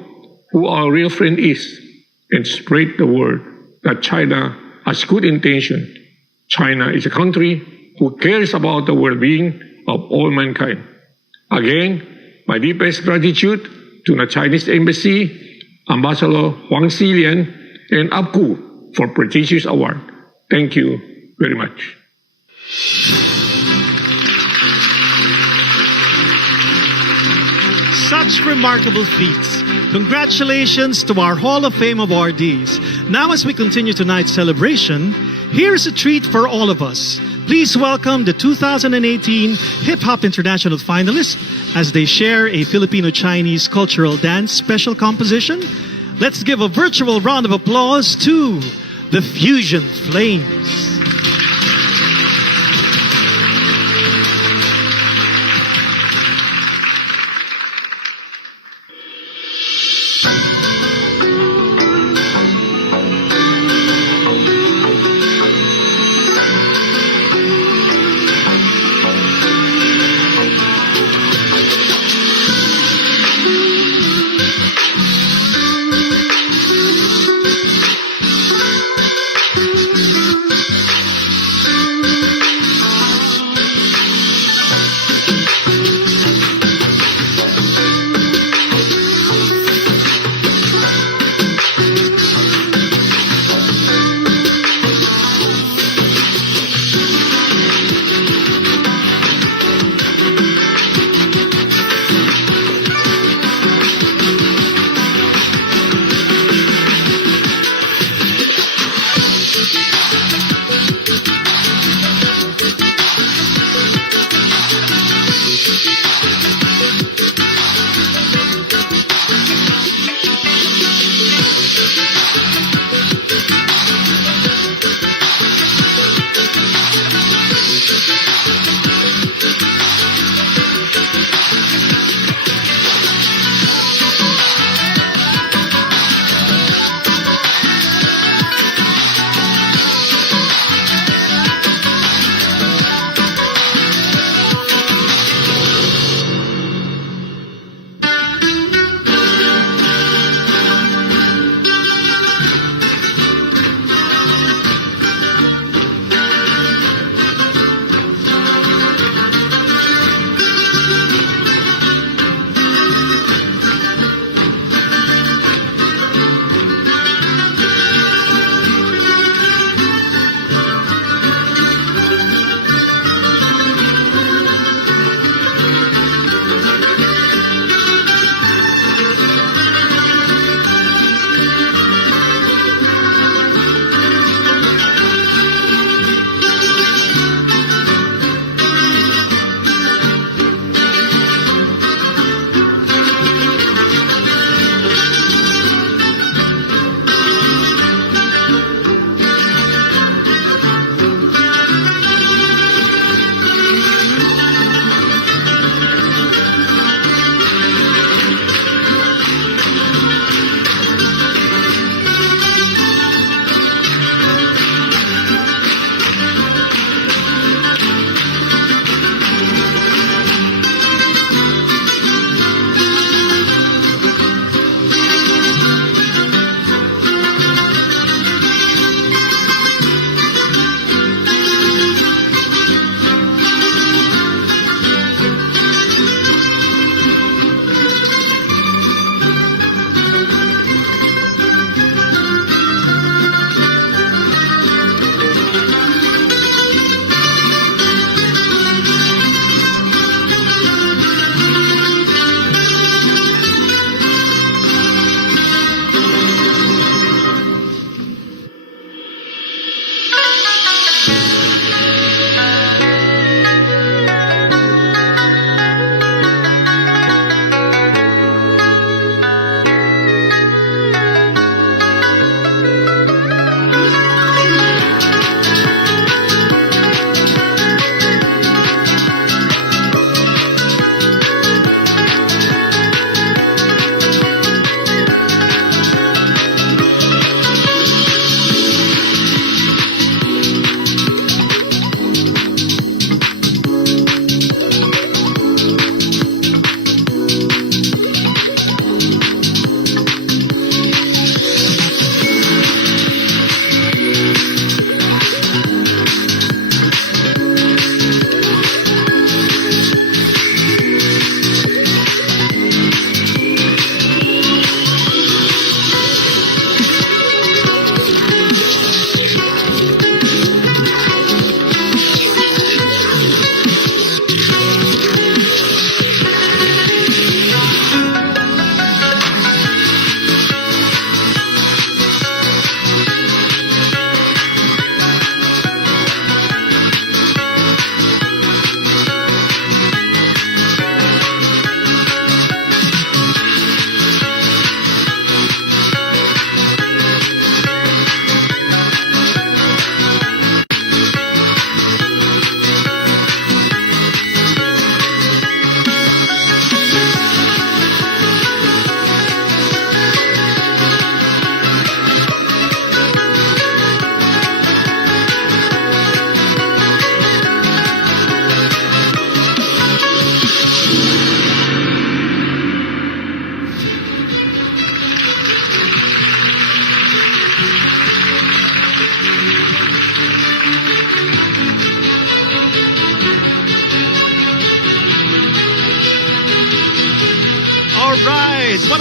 who our real friend is and spread the word that China has good intention. China is a country who cares about the well-being of all mankind. Again, my deepest gratitude to the Chinese Embassy, Ambassador Huang Xilian, and APPCU for prestigious award. Thank you very much. Such remarkable feats. Congratulations to our Hall of Fame awardees. Now, as we continue tonight's celebration, here's a treat for all of us. Please welcome the 2018 Hip Hop International finalists as they share a Filipino-Chinese cultural dance special composition. Let's give a virtual round of applause to the Fusion Flames.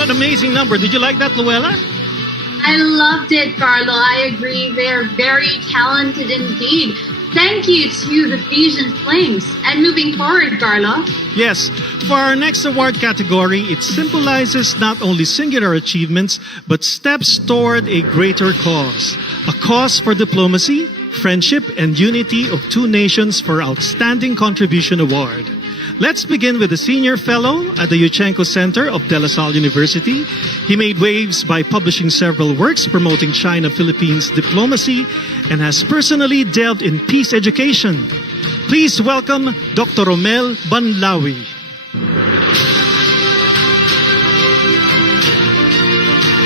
What an amazing number. Did you like that, Luella? I loved it, Carlo. I agree. They're very talented indeed. Thank you to the Fusion Flames. And moving forward, Carlo. Yes, for our next award category, it symbolizes not only singular achievements, but steps toward a greater cause. A cause for diplomacy, friendship, and unity of two nations for Outstanding Contribution Award. Let's begin with the Senior Fellow at the Yuchенko Center of De La Salle University. He made waves by publishing several works promoting China-Philippines diplomacy and has personally delved in peace education. Please welcome Dr. Romel Banlawi.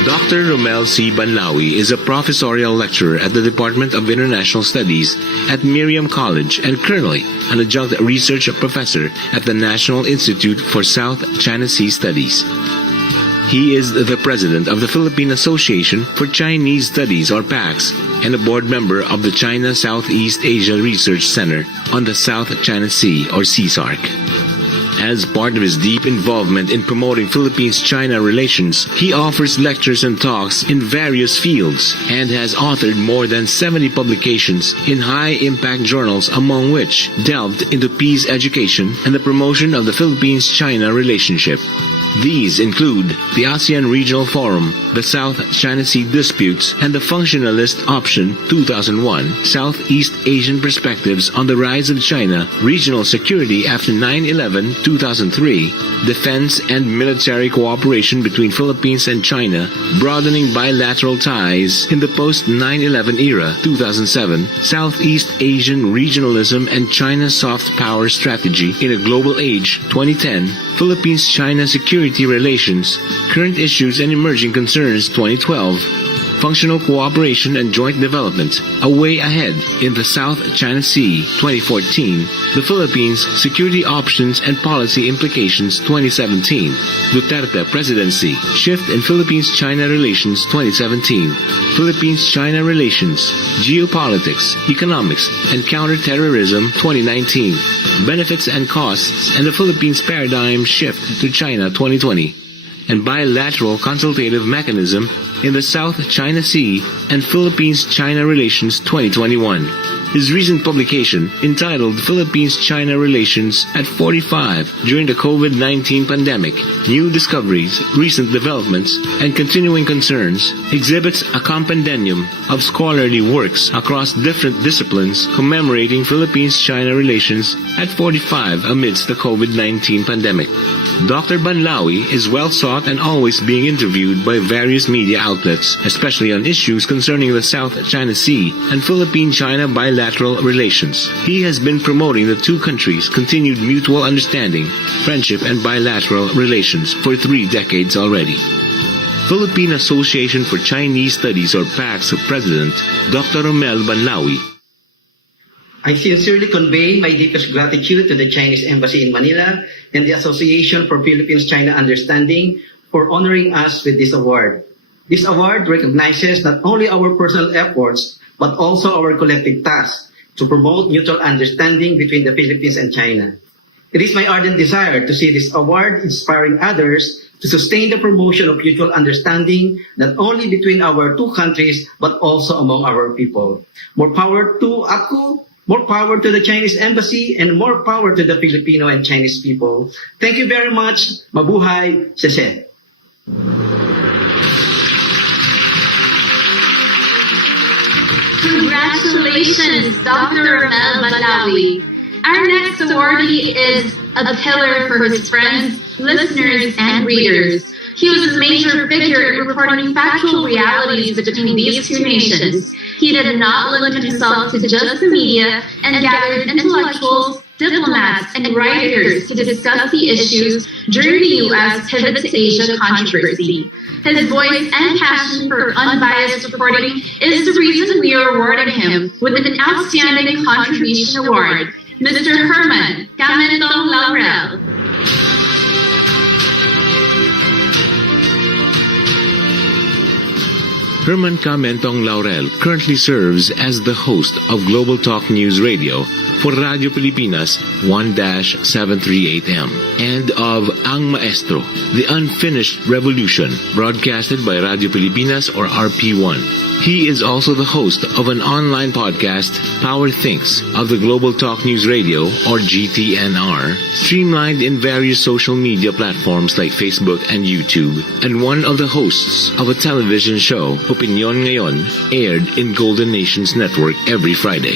Dr. Romel C. Banlawi is a professorial lecturer at the Department of International Studies at Miriam College and currently an adjunct research professor at the National Institute for South China Sea Studies. He is the president of the Philippine Association for Chinese Studies, or PACS, and a board member of the China Southeast Asia Research Center on the South China Sea, or CSARC. As part of his deep involvement in promoting Philippines-China relations, he offers lectures and talks in various fields and has authored more than 70 publications in high-impact journals, among which delved into peace education and the promotion of the Philippines-China relationship. These include the ASEAN Regional Forum, the South China Sea Disputes, and the Functionalist Option 2001, Southeast Asian Perspectives on the Rise of China, Regional Security after 9/11, 2003, Defense and Military Cooperation between Philippines and China, Broadening Bilateral Ties in the Post-9/11 Era, 2007, Southeast Asian Regionalism and China's Soft Power Strategy in a Global Age, 2010, Philippines-China Security Relations, Current Issues and Emerging Concerns 2012, Functional Cooperation and Joint Development, A Way Ahead in the South China Sea 2014, The Philippines, Security Options and Policy Implications 2017, Duterte Presidency, Shift in Philippines-China Relations 2017, Philippines-China Relations, Geopolitics, Economics, and Counterterrorism 2019, Benefits and Costs and the Philippines Paradigm Shift to China 2020, and Bilateral Consultative Mechanism in the South China Sea and Philippines-China Relations 2021. His recent publication, entitled Philippines-China Relations at 45 during the COVID-19 pandemic, New Discoveries, Recent Developments, and Continuing Concerns, exhibits a compendium of scholarly works across different disciplines commemorating Philippines-China relations at 45 amidst the COVID-19 pandemic. Dr. Banlawi is well sought and always being interviewed by various media outlets, especially on issues concerning the South China Sea and Philippine-China bilateral relations. He has been promoting the two countries' continued mutual understanding, friendship, and bilateral relations for 3 decades already. Philippine Association for Chinese Studies, or PACS, President Dr. Romel Banlawi. I sincerely convey my deepest gratitude to the Chinese Embassy in Manila and the Association for Philippines-China Understanding for honoring us with this award. This award recognizes not only our personal efforts, but also our collective task to promote mutual understanding between the Philippines and China. It is my ardent desire to see this award inspiring others to sustain the promotion of mutual understanding, not only between our two countries, but also among our people. More power to APPCU, more power to the Chinese Embassy, and more power to the Filipino and Chinese people. Thank you very much. Mabuhay, Sese. Congratulations, Dr. Romel Banlawi. Our next awardee is a pillar for his friends, listeners, and readers. He was a major figure in reporting factual realities between these two nations. He did not limit himself to just the media and gathered intellectuals, diplomats, and writers to discuss the issues during the U.S. Pivot to Asia controversy. His voice and passion for unbiased reporting is the reason we are awarding him with an Outstanding Contribution Award. Mr. Herman Camentong Laurel. Herman Camentong Laurel currently serves as the host of Global Talk News Radio for Radio Pilipinas 1-738M and of Ang Maestro, The Unfinished Revolution, broadcasted by Radio Pilipinas or RP1. He is also the host of an online podcast, Power Thinks, of the Global Talk News Radio, or GTNR, streamlined in various social media platforms like Facebook and YouTube, and one of the hosts of a television show, Opinion Ngayon, aired in Golden Nations Network every Friday.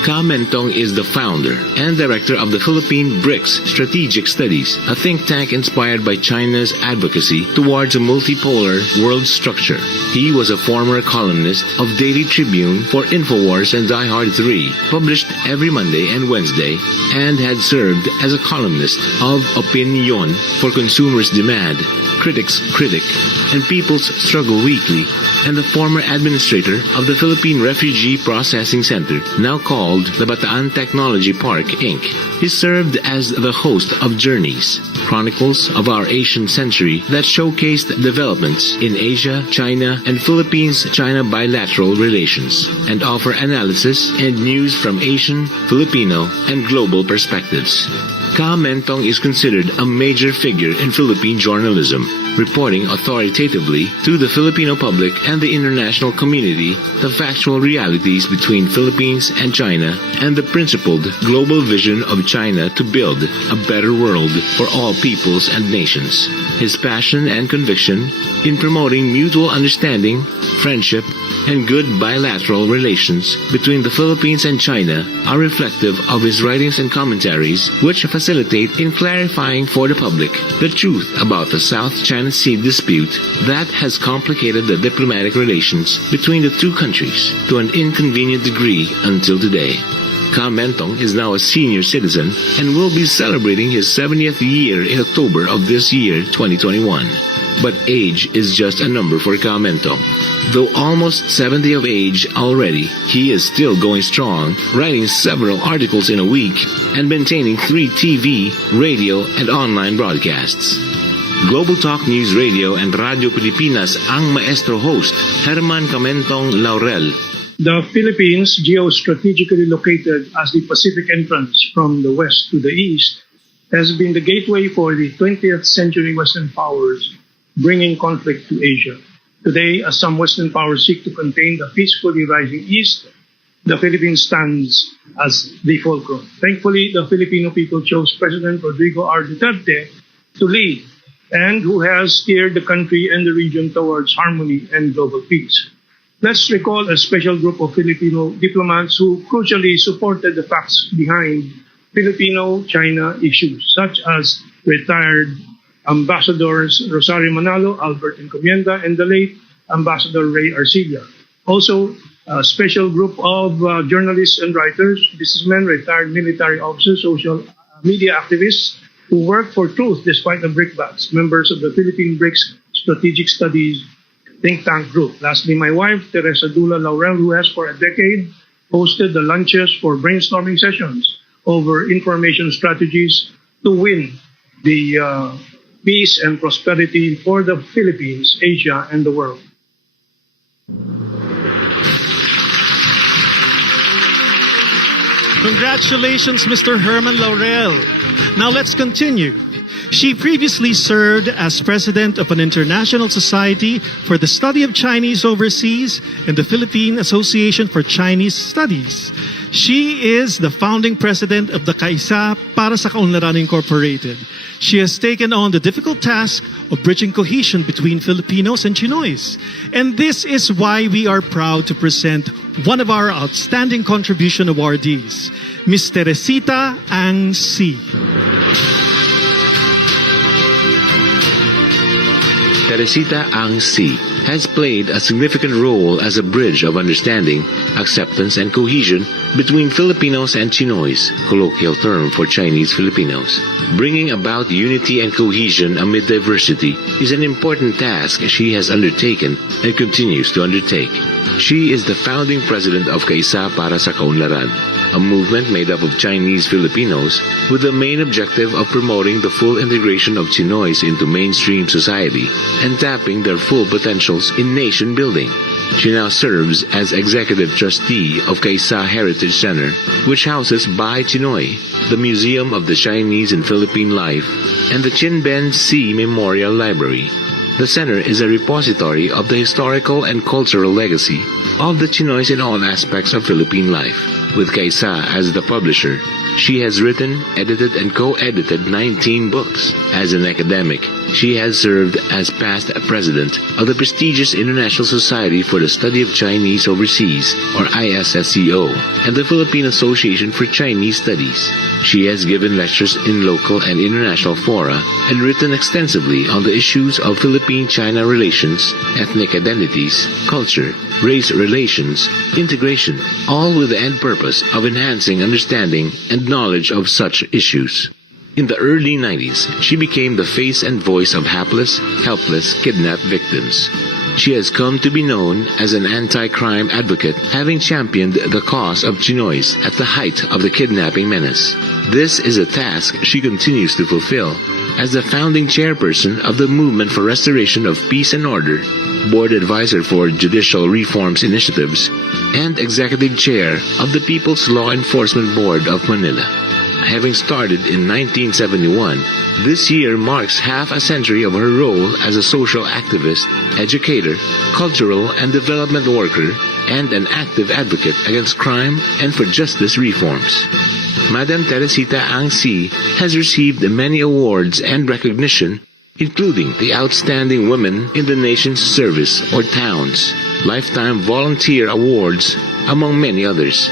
Camentong is the founder and director of the Philippine BRICS Strategic Studies, a think tank inspired by China's advocacy towards a multipolar world structure. He was a former columnist of Daily Tribune for InfoWars and Die Hard 3, published every Monday and Wednesday, and had served as a columnist of Opinion for Consumers Demand, Critics Critic, and People's Struggle Weekly, and the former administrator of the Philippine Refugee Processing Center, now called the Bataan Technology Park, Inc. He served as the host of Journeys, Chronicles of Our Asian Century, that showcased developments in Asia, China, and Philippines-China bilateral relations, and offer analysis and news from Asian, Filipino, and global perspectives. Camentong is considered a major figure in Philippine journalism, reporting authoritatively to the Filipino public and the international community the factual realities between Philippines and China and the principled global vision of China to build a better world for all peoples and nations. His passion and conviction in promoting mutual understanding, friendship, and good bilateral relations between the Philippines and China are reflective of his writings and commentaries, which facilitate in clarifying for the public the truth about the South China Sea dispute that has complicated the diplomatic relations between the two countries to an inconvenient degree until today. Camentong is now a senior citizen and will be celebrating his 70th year in October of this year, 2021. But age is just a number for Camentong. Though almost 70 of age already, he is still going strong, writing several articles in a week and maintaining 3 TV, radio, and online broadcasts. Global Talk News Radio and Radio Pilipinas Ang Maestro host, Herman Camentong Laurel. The Philippines, geostrategically located as the Pacific entrance from the west to the east, has been the gateway for the 20th century Western powers, bringing conflict to Asia. Today, as some Western powers seek to contain the peacefully rising East, the Philippines stands as the fulcrum. Thankfully, the Filipino people chose President Rodrigo R. Duterte to lead, and who has steered the country and the region towards harmony and global peace. Let's recall a special group of Filipino diplomats who crucially supported the facts behind Filipino-China issues, such as retired Ambassadors Rosario Manalo, Albert Encomienda, and the late Ambassador Ray Arcilla. Also, a special group of journalists and writers, businessmen, retired military officers, social media activists who work for truth despite the brickbats, members of the Philippine BRICS Strategic Studies think tank group. Lastly, my wife, Teresa Dula Laurel, who has for a decade hosted the lunches for brainstorming sessions over information strategies to win the peace and prosperity for the Philippines, Asia, and the world. Congratulations, Mr. Herman Laurel. Now let's continue. She previously served as president of an international society for the study of Chinese overseas and the Philippine Association for Chinese Studies. She is the founding president of the Kaisa para sa Kaunlaran Incorporated. She has taken on the difficult task of bridging cohesion between Filipinos and Chinoys. And this is why we are proud to present one of our outstanding contribution awardees, Ms. Teresita Ang C. Teresita Ang C. has played a significant role as a bridge of understanding, acceptance, and cohesion between Filipinos and Chinoys, colloquial term for Chinese Filipinos. Bringing about unity and cohesion amid diversity is an important task she has undertaken and continues to undertake. She is the founding president of Kaisa para sa Kaunlaran, a movement made up of Chinese Filipinos with the main objective of promoting the full integration of Chinoys into mainstream society and tapping their full potentials in nation building. She now serves as executive trustee of Kaisa Heritage Center, which houses Bahay Chinoy, the Museum of the Chinese and Philippine Life, and the Chinben Sea Memorial Library. The center is a repository of the historical and cultural legacy of the Chinoys in all aspects of Philippine life. With Kaisa as the publisher, she has written, edited, and co-edited 19 books. As an academic, she has served as past president of the prestigious International Society for the Study of Chinese Overseas, or ISSCO, and the Philippine Association for Chinese Studies. She has given lectures in local and international fora and written extensively on the issues of Philippine-China relations, ethnic identities, culture, race relations, integration, all with the end purpose of enhancing understanding and knowledge of such issues. In the early 90s, she became the face and voice of hapless, helpless, kidnapped victims. She has come to be known as an anti-crime advocate, having championed the cause of Chinoys at the height of the kidnapping menace. This is a task she continues to fulfill as the founding chairperson of the Movement for Restoration of Peace and Order, board advisor for Judicial Reforms Initiatives, and executive chair of the People's Law Enforcement Board of Manila. Having started in 1971, this year marks half a century of her role as a social activist, educator, cultural and development worker, and an active advocate against crime and for justice reforms. Madam Teresita Ang Si has received many awards and recognition, including the Outstanding Women in the Nation's Service or TOWNS, Lifetime Volunteer Awards, among many others.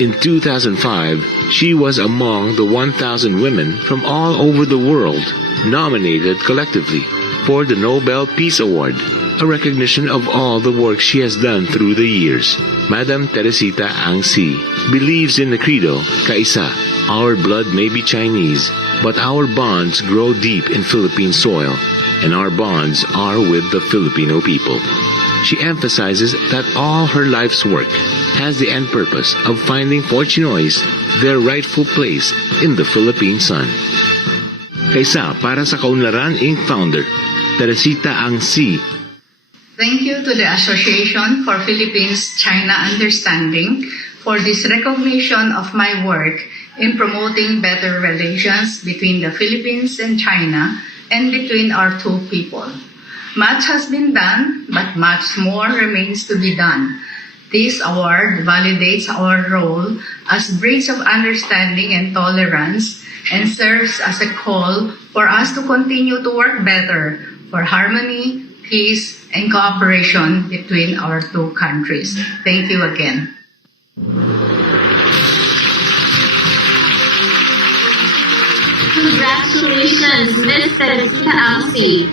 In 2005, she was among the 1,000 women from all over the world nominated collectively for the Nobel Peace Award, a recognition of all the work she has done through the years. Madam Teresita Ang Si believes in the credo, Kaisa, our blood may be Chinese, but our bonds grow deep in Philippine soil, and our bonds are with the Filipino people. She emphasizes that all her life's work has the end purpose of finding for Chinoys their rightful place in the Philippine sun. Kaisa, para sa Kaunlaran Inc. founder, Teresita Ang Si. Thank you to the Association for Philippines-China Understanding for this recognition of my work in promoting better relations between the Philippines and China and between our two people. Much has been done, but much more remains to be done. This award validates our role as bridge of understanding and tolerance and serves as a call for us to continue to work better for harmony, peace, and cooperation between our two countries. Thank you again. Congratulations, Ms. Teresita Ang Si.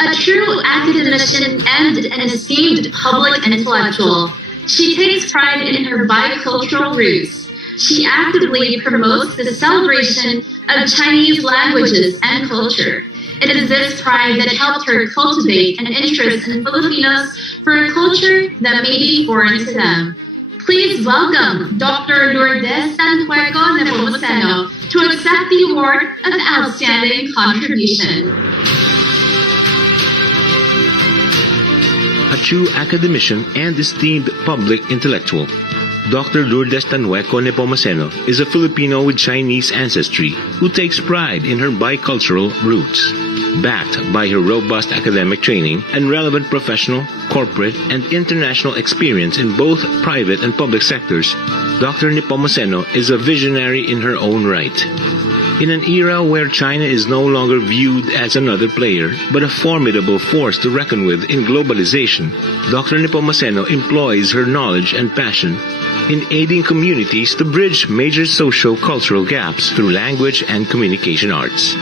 A true academician and an esteemed public intellectual, she takes pride in her bicultural roots. She actively promotes the celebration of Chinese languages and culture. It is this pride that helped her cultivate an interest in Filipinos for a culture that may be foreign to them. Please welcome Dr. Lourdes Santueco Nepomuceno to accept the award of Outstanding Contribution. A true academician and esteemed public intellectual, Dr. Lourdes Tanueco Nepomuceno is a Filipino with Chinese ancestry who takes pride in her bicultural roots. Backed by her robust academic training and relevant professional, corporate, and international experience in both private and public sectors, Dr. Nepomuceno is a visionary in her own right. In an era where China is no longer viewed as another player, but a formidable force to reckon with in globalization, Dr. Nepomuceno employs her knowledge and passion in aiding communities to bridge major socio-cultural gaps through language and communication arts.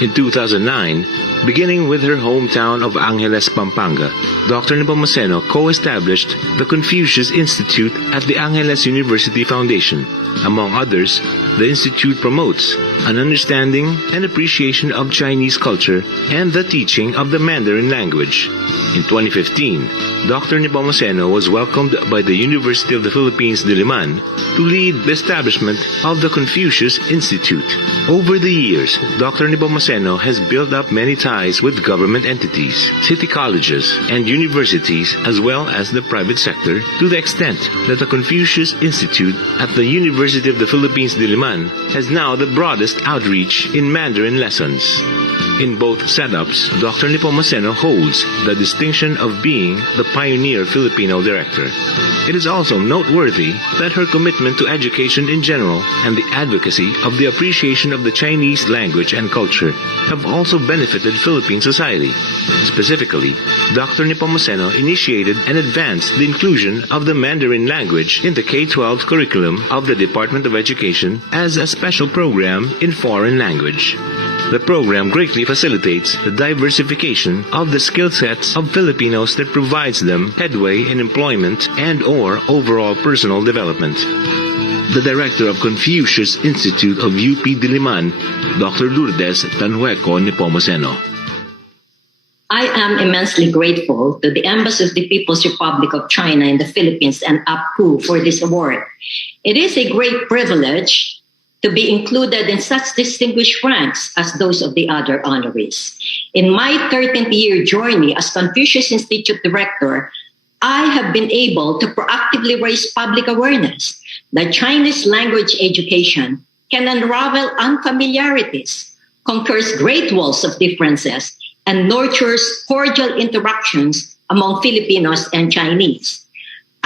In 2009, beginning with her hometown of Angeles, Pampanga, Dr. Nepomuceno co-established the Confucius Institute at the Angeles University Foundation. Among others, the institute promotes an understanding and appreciation of Chinese culture and the teaching of the Mandarin language. In 2015, Dr. Nepomuceno was welcomed by the University of the Philippines, Diliman, to lead the establishment of the Confucius Institute. Over the years, Dr. Nepomuceno has built up many ties with government entities, city colleges, and universities, as well as the private sector, to the extent that the Confucius Institute at the University of the Philippines Diliman has now the broadest outreach in Mandarin lessons. In both setups, Dr. Nepomuceno holds the distinction of being the pioneer Filipino director. It is also noteworthy that her commitment to education in general and the advocacy of the appreciation of the Chinese language and culture have also benefited Philippine society. Specifically, Dr. Nepomuceno initiated and advanced the inclusion of the Mandarin language in the K-12 curriculum of the Department of Education as a special program in foreign language. The program greatly facilitates the diversification of the skill sets of Filipinos that provides them headway in employment and/or overall personal development. The director of Confucius Institute of UP Diliman, Dr. Lourdes Tanhueco Nepomuceno. I am immensely grateful to the Embassy of the People's Republic of China in the Philippines and APPCU for this award. It is a great privilege to be included in such distinguished ranks as those of the other honorees. In my 13th year journey as Confucius Institute Director, I have been able to proactively raise public awareness that Chinese language education can unravel unfamiliarities, conquers great walls of differences, and nurtures cordial interactions among Filipinos and Chinese.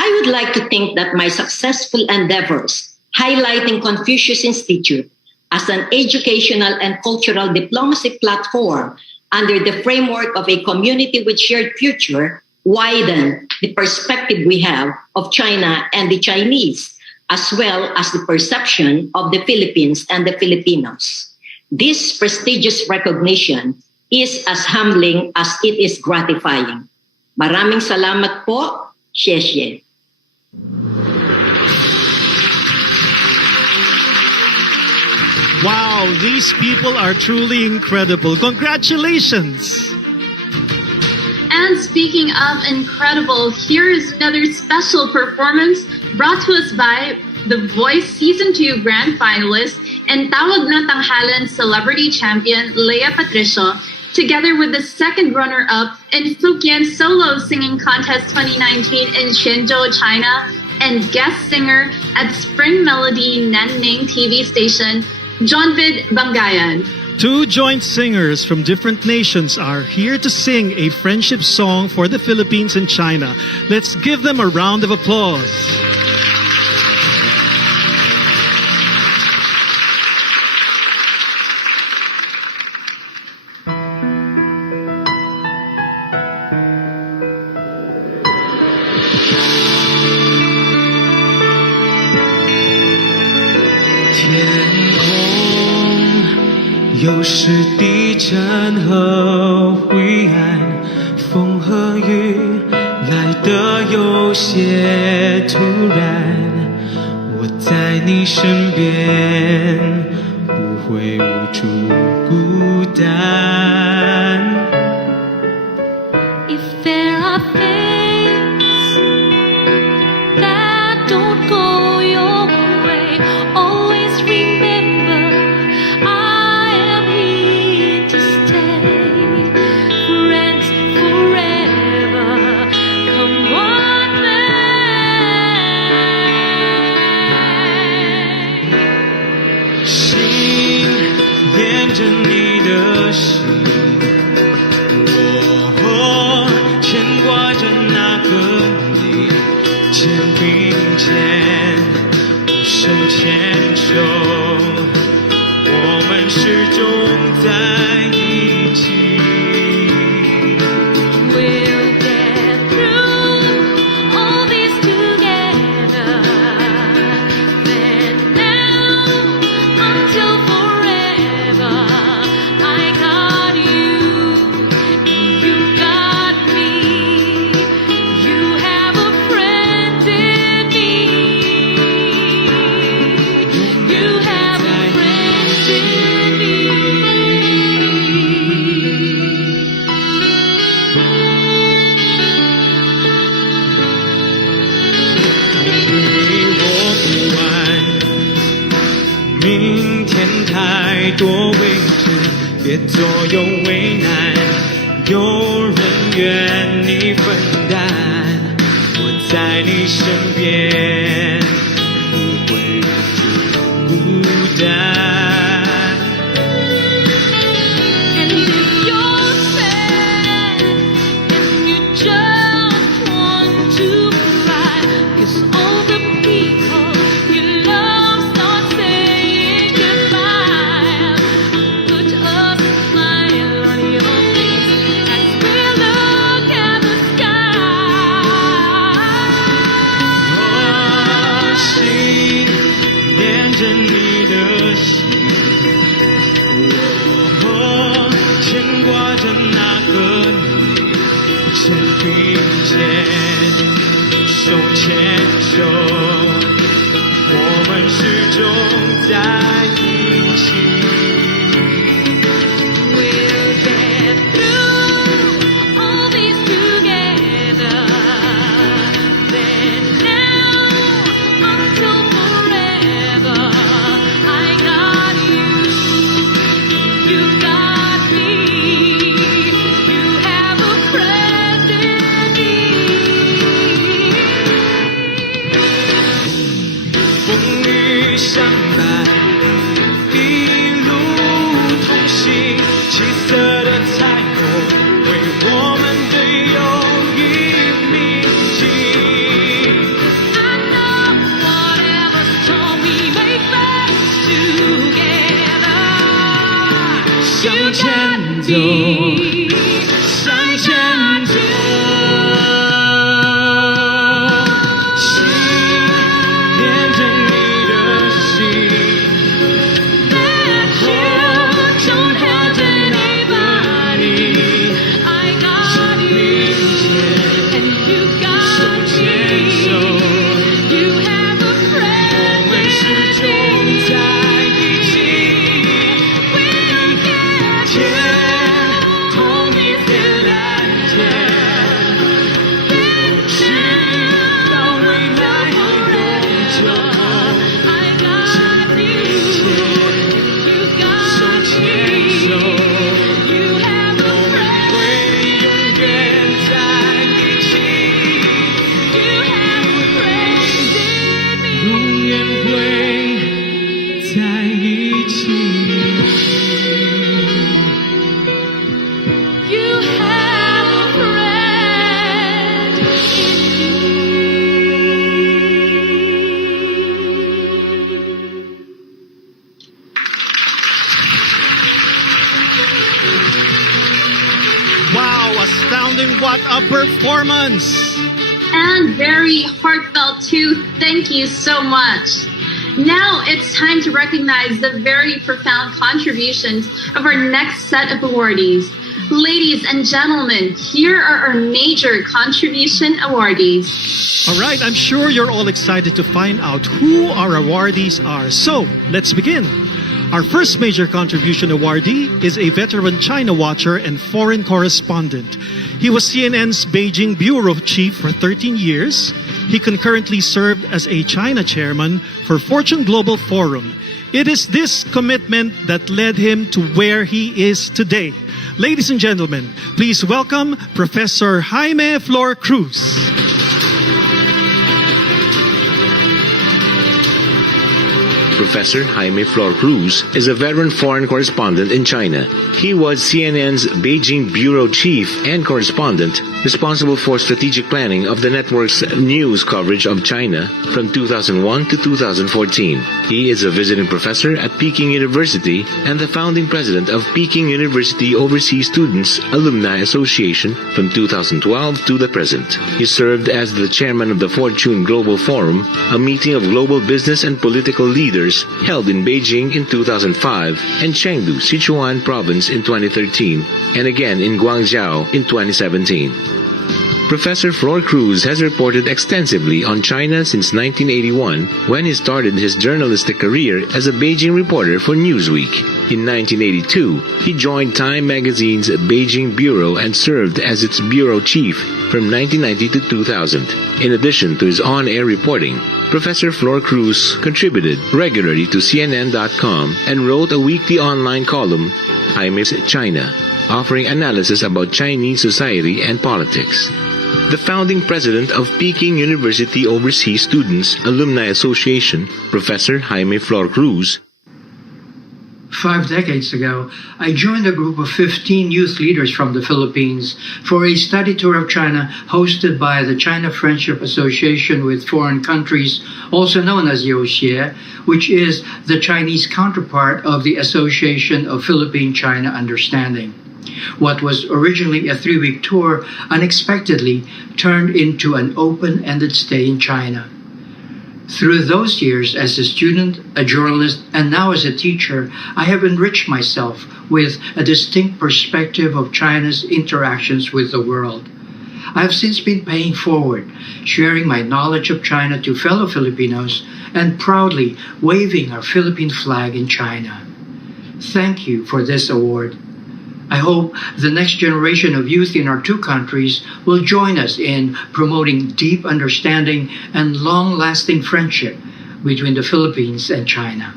I would like to think that my successful endeavors highlighting Confucius Institute as an educational and cultural diplomacy platform under the framework of a community with shared future widen the perspective we have of China and the Chinese, as well as the perception of the Philippines and the Filipinos. This prestigious recognition is as humbling as it is gratifying. Maraming salamat po. Xie. Wow, these people are truly incredible. Congratulations! And speaking of incredible, here is another special performance brought to us by The Voice Season 2 Grand Finalist and Tawag na Tanghalan Celebrity Champion Leia Patricio, together with the second runner-up in Fujian Solo Singing Contest 2019 in Shenzhou, China, and guest singer at Spring Melody Nanning TV station, Johnvid Bangayan. Two joint singers from different nations are here to sing a friendship song for the Philippines and China. Let's give them a round of applause. 别左右为难，有人愿你分担，我在你身边，不会让你孤单。手牵手，我们始终在一起。We'll get through all this together. Then now until forever, I got you, you got me. You have a friend in me. 风雨相伴，一路同行，七色的彩虹为我们的友谊铭记。I know whatever storm we may face together， 向前走，向前走。Astounding, what a performance! And very heartfelt too. Thank you so much. Now it's time to recognize the very profound contributions of our next set of awardees. Ladies and gentlemen, here are our major contribution awardees. All right, I'm sure you're all excited to find out who our awardees are. So, let's begin. Our first major contribution awardee is a veteran China watcher and foreign correspondent. He was CNN's Beijing bureau chief for 13 years. He concurrently served as a China chairman for Fortune Global Forum. It is this commitment that led him to where he is today. Ladies and gentlemen, please welcome Professor Jaime Flor Cruz. Professor Jaime Flor Cruz is a veteran foreign correspondent in China. He was CNN's Beijing bureau chief and correspondent, responsible for strategic planning of the network's news coverage of China from 2001 to 2014. He is a visiting professor at Peking University and the founding president of Peking University Overseas Students Alumni Association from 2012 to the present. He served as the chairman of the Fortune Global Forum, a meeting of global business and political leaders held in Beijing in 2005 and Chengdu, Sichuan province in 2013, and again in Guangzhou in 2017. Professor Flor Cruz has reported extensively on China since 1981 when he started his journalistic career as a Beijing reporter for Newsweek. In 1982, he joined Time magazine's Beijing Bureau and served as its bureau chief from 1990 to 2000. In addition to his on-air reporting, Professor Flor Cruz contributed regularly to CNN.com and wrote a weekly online column, Jaime's China, offering analysis about Chinese society and politics. The founding president of Peking University Overseas Students Alumni Association, Professor Jaime Flor Cruz, 5 decades ago, I joined a group of 15 youth leaders from the Philippines for a study tour of China hosted by the China Friendship Association with Foreign Countries, also known as Yoxie, which is the Chinese counterpart of the Association of Philippine-China Understanding. What was originally a 3-week tour unexpectedly turned into an open-ended stay in China. Through those years as a student, a journalist, and now as a teacher, I have enriched myself with a distinct perspective of China's interactions with the world. I have since been paying forward, sharing my knowledge of China to fellow Filipinos and proudly waving our Philippine flag in China. Thank you for this award. I hope the next generation of youth in our two countries will join us in promoting deep understanding and long-lasting friendship between the Philippines and China.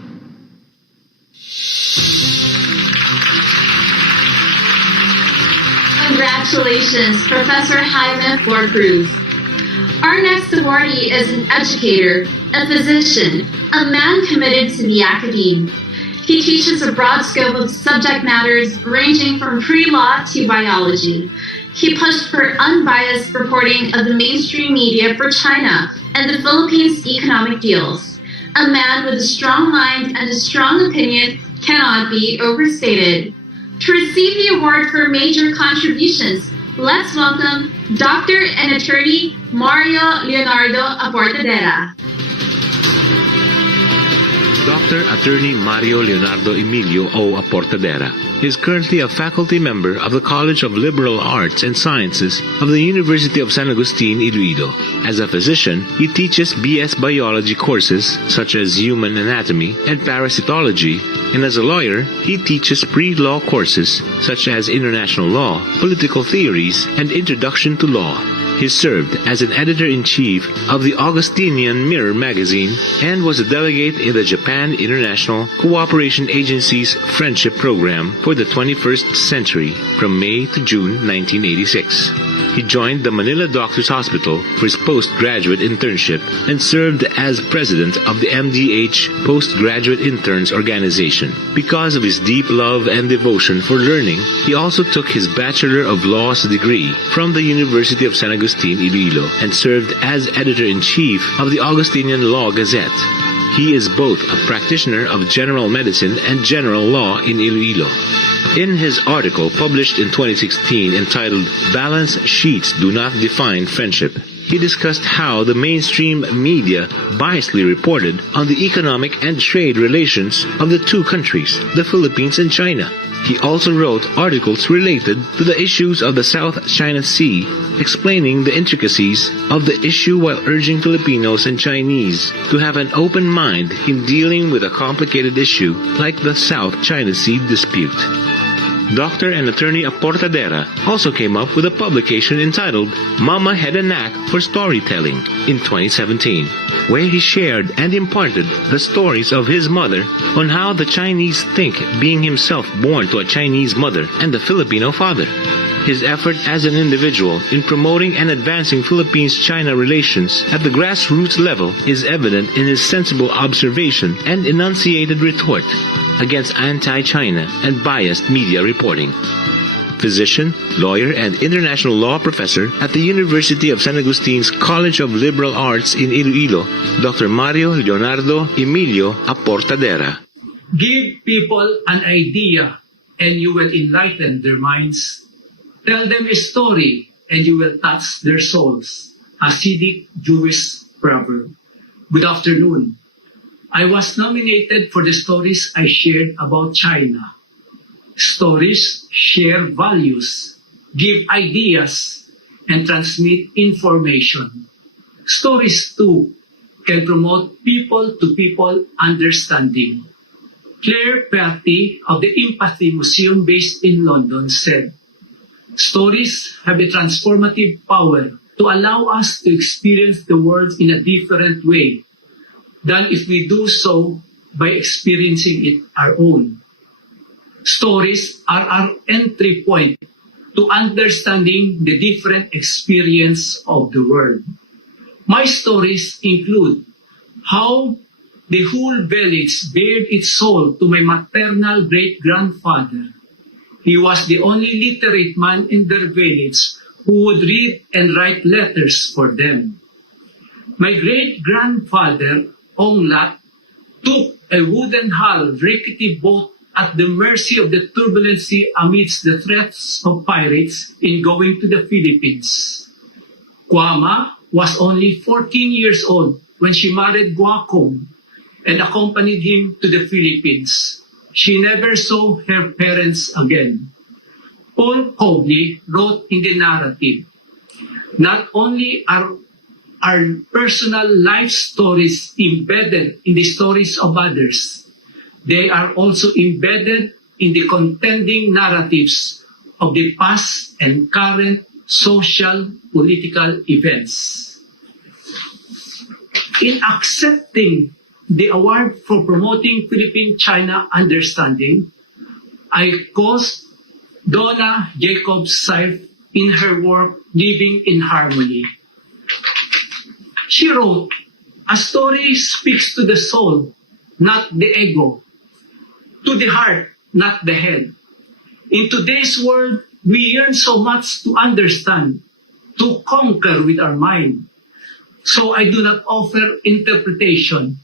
Congratulations, Professor Jaime Flor Cruz. Our next awardee is an educator, a physician, a man committed to the academe. He teaches a broad scope of subject matters ranging from pre-law to biology. He pushed for unbiased reporting of the mainstream media for China and the Philippines' economic deals. A man with a strong mind and a strong opinion cannot be overstated. To receive the award for major contributions, let's welcome Dr. and attorney Mario Leonardo Aportadera. Dr. Attorney Mario Leonardo Emilio O. Aportadera is currently a faculty member of the College of Liberal Arts and Sciences of the University of San Agustin, Iloilo. As a physician, he teaches BS Biology courses such as Human Anatomy and Parasitology, and as a lawyer, he teaches pre-law courses such as International Law, Political Theories, and Introduction to Law. He served as an editor-in-chief of the Augustinian Mirror magazine and was a delegate in the Japan International Cooperation Agency's Friendship Program for the 21st century from May to June 1986. He joined the Manila Doctors Hospital for his postgraduate internship and served as president of the MDH Postgraduate Interns Organization. Because of his deep love and devotion for learning, he also took his Bachelor of Laws degree from the University of San Agustin, Iloilo, and served as editor-in-chief of the Augustinian Law Gazette. He is both a practitioner of general medicine and general law in Iloilo. In his article published in 2016 entitled Balance Sheets Do Not Define Friendship, he discussed how the mainstream media biasly reported on the economic and trade relations of the two countries, the Philippines and China. He also wrote articles related to the issues of the South China Sea, explaining the intricacies of the issue while urging Filipinos and Chinese to have an open mind in dealing with a complicated issue like the South China Sea dispute. Dr. and attorney Aportadera also came up with a publication entitled Mama Had a Knack for Storytelling in 2017, where he shared and imparted the stories of his mother on how the Chinese think, being himself born to a Chinese mother and a Filipino father. His effort as an individual in promoting and advancing Philippines-China relations at the grassroots level is evident in his sensible observation and enunciated retort against anti-China and biased media reporting. Physician, lawyer, and international law professor at the University of San Agustin's College of Liberal Arts in Iloilo, Dr. Mario Leonardo Emilio Aportadera. Give people an idea and you will enlighten their minds. Tell them a story and you will touch their souls. Hasidic Jewish proverb. Good afternoon. I was nominated for the stories I shared about China. Stories share values, give ideas, and transmit information. Stories, too, can promote people-to-people understanding. Claire Perty of the Empathy Museum based in London said, "Stories have a transformative power to allow us to experience the world in a different way than if we do so by experiencing it our own. Stories are our entry point to understanding the different experience of the world. My stories include how the whole village bared its soul to my maternal great-grandfather. He was the only literate man in their village who would read and write letters for them. My great-grandfather, Ong Lat, took a wooden hull rickety boat at the mercy of the turbulent sea amidst the threats of pirates in going to the Philippines. Kwama was only 14 years old when she married Guacom and accompanied him to the Philippines. She never saw her parents again. Paul Cobley wrote in the narrative, "Not only are our personal life stories embedded in the stories of others, they are also embedded in the contending narratives of the past and current social, political events." In accepting the award for promoting Philippine-China understanding, I quote Donna Jacobs-Seif in her work Living in Harmony. She wrote, "A story speaks to the soul, not the ego, to the heart, not the head. In today's world, we yearn so much to understand, to conquer with our mind. So I do not offer interpretation.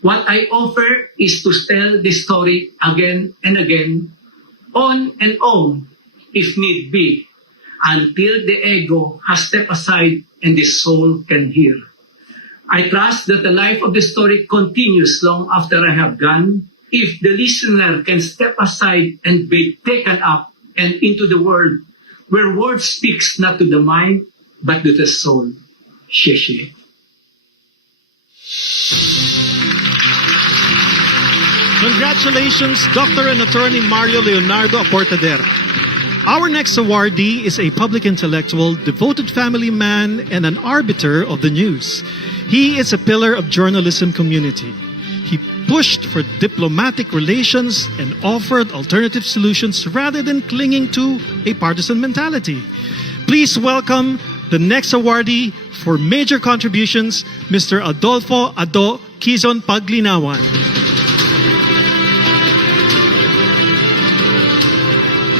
What I offer is to tell the story again and again, on and on, if need be, until the ego has stepped aside and the soul can hear. I trust that the life of the story continues long after I have gone, if the listener can step aside and be taken up and into the world, where word speaks not to the mind, but to the soul." Xie. Congratulations, Dr. and Attorney Mario Leonardo Aportadera. Our next awardee is a public intellectual, devoted family man, and an arbiter of the news. He is a pillar of journalism community. He pushed for diplomatic relations and offered alternative solutions rather than clinging to a partisan mentality. Please welcome the next awardee for major contributions, Mr. Adolfo Ado Quizon Paglinawan.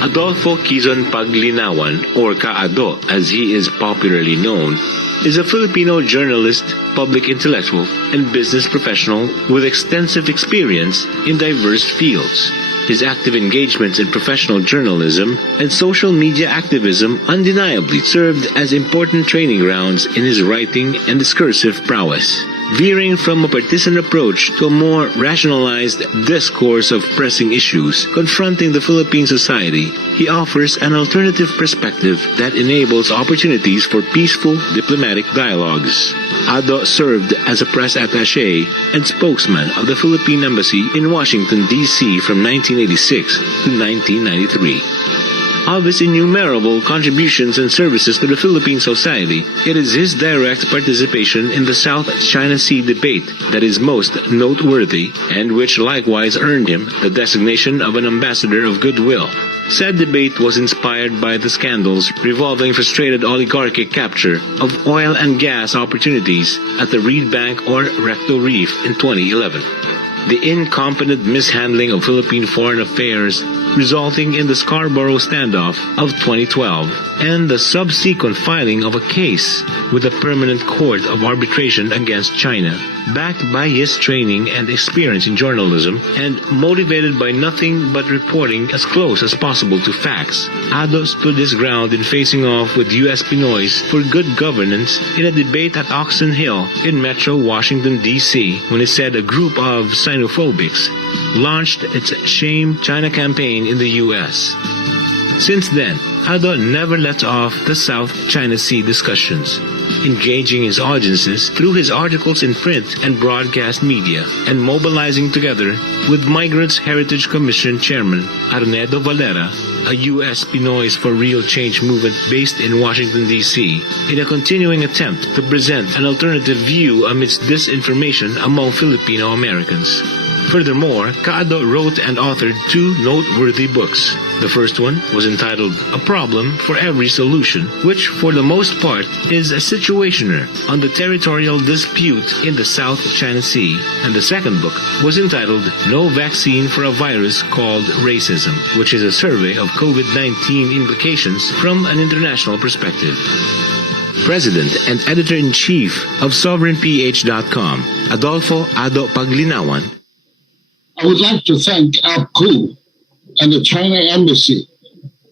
Adolfo Quizon Paglinawan, or Ka-Ado as he is popularly known, is a Filipino journalist, public intellectual, and business professional with extensive experience in diverse fields. His active engagements in professional journalism and social media activism undeniably served as important training grounds in his writing and discursive prowess. Veering from a partisan approach to a more rationalized discourse of pressing issues confronting the Philippine society, he offers an alternative perspective that enables opportunities for peaceful diplomatic dialogues. Ado served as a press attaché and spokesman of the Philippine Embassy in Washington, D.C. from 1986 to 1993. Of his innumerable contributions and services to the Philippine society, it is his direct participation in the South China Sea debate that is most noteworthy and which likewise earned him the designation of an ambassador of goodwill. Said debate was inspired by the scandals revolving frustrated oligarchic capture of oil and gas opportunities at the Reed Bank or Recto Reef in 2011. The incompetent mishandling of Philippine foreign affairs resulting in the Scarborough standoff of 2012 and the subsequent filing of a case with the Permanent Court of Arbitration against China, backed by his training and experience in journalism and motivated by nothing but reporting as close as possible to facts. Ado stood his ground in facing off with U.S. Pinoys for good governance in a debate at Oxon Hill in Metro Washington, D.C. when he said a group of xenophobics launched its Shame China campaign in the U.S. Since then, Ado never let off the South China Sea discussions, engaging his audiences through his articles in print and broadcast media, and mobilizing together with Migrants Heritage Commission Chairman Arnedo Valera, a U.S. Pinoys for Real Change movement based in Washington, D.C., in a continuing attempt to present an alternative view amidst disinformation among Filipino Americans. Furthermore, Kaado wrote and authored 2 noteworthy books. The first one was entitled A Problem for Every Solution, which for the most part is a situationer on the territorial dispute in the South China Sea. And the second book was entitled No Vaccine for a Virus Called Racism, which is a survey of COVID-19 implications from an international perspective. President and Editor-in-Chief of SovereignPH.com, Adolfo Ado Paglinawan, I would like to thank APPCU and the China Embassy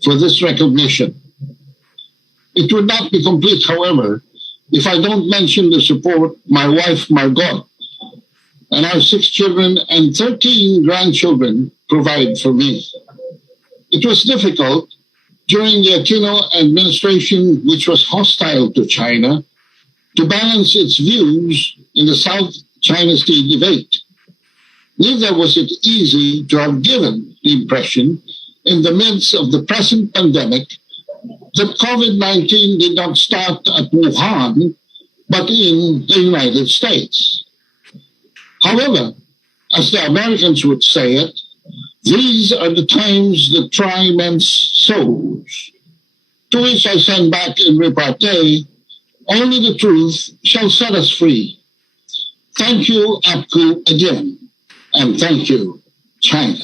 for this recognition. It would not be complete, however, if I don't mention the support my wife Margot and our 6 children and 13 grandchildren provide for me. It was difficult during the Aquino administration, which was hostile to China, to balance its views in the South China Sea debate. Neither was it easy to have given the impression in the midst of the present pandemic that COVID-19 did not start at Wuhan, but in the United States. However, as the Americans would say it, these are the times that try men's souls. To which I send back in repartee, only the truth shall set us free. Thank you, APPCU, again. And thank you, China.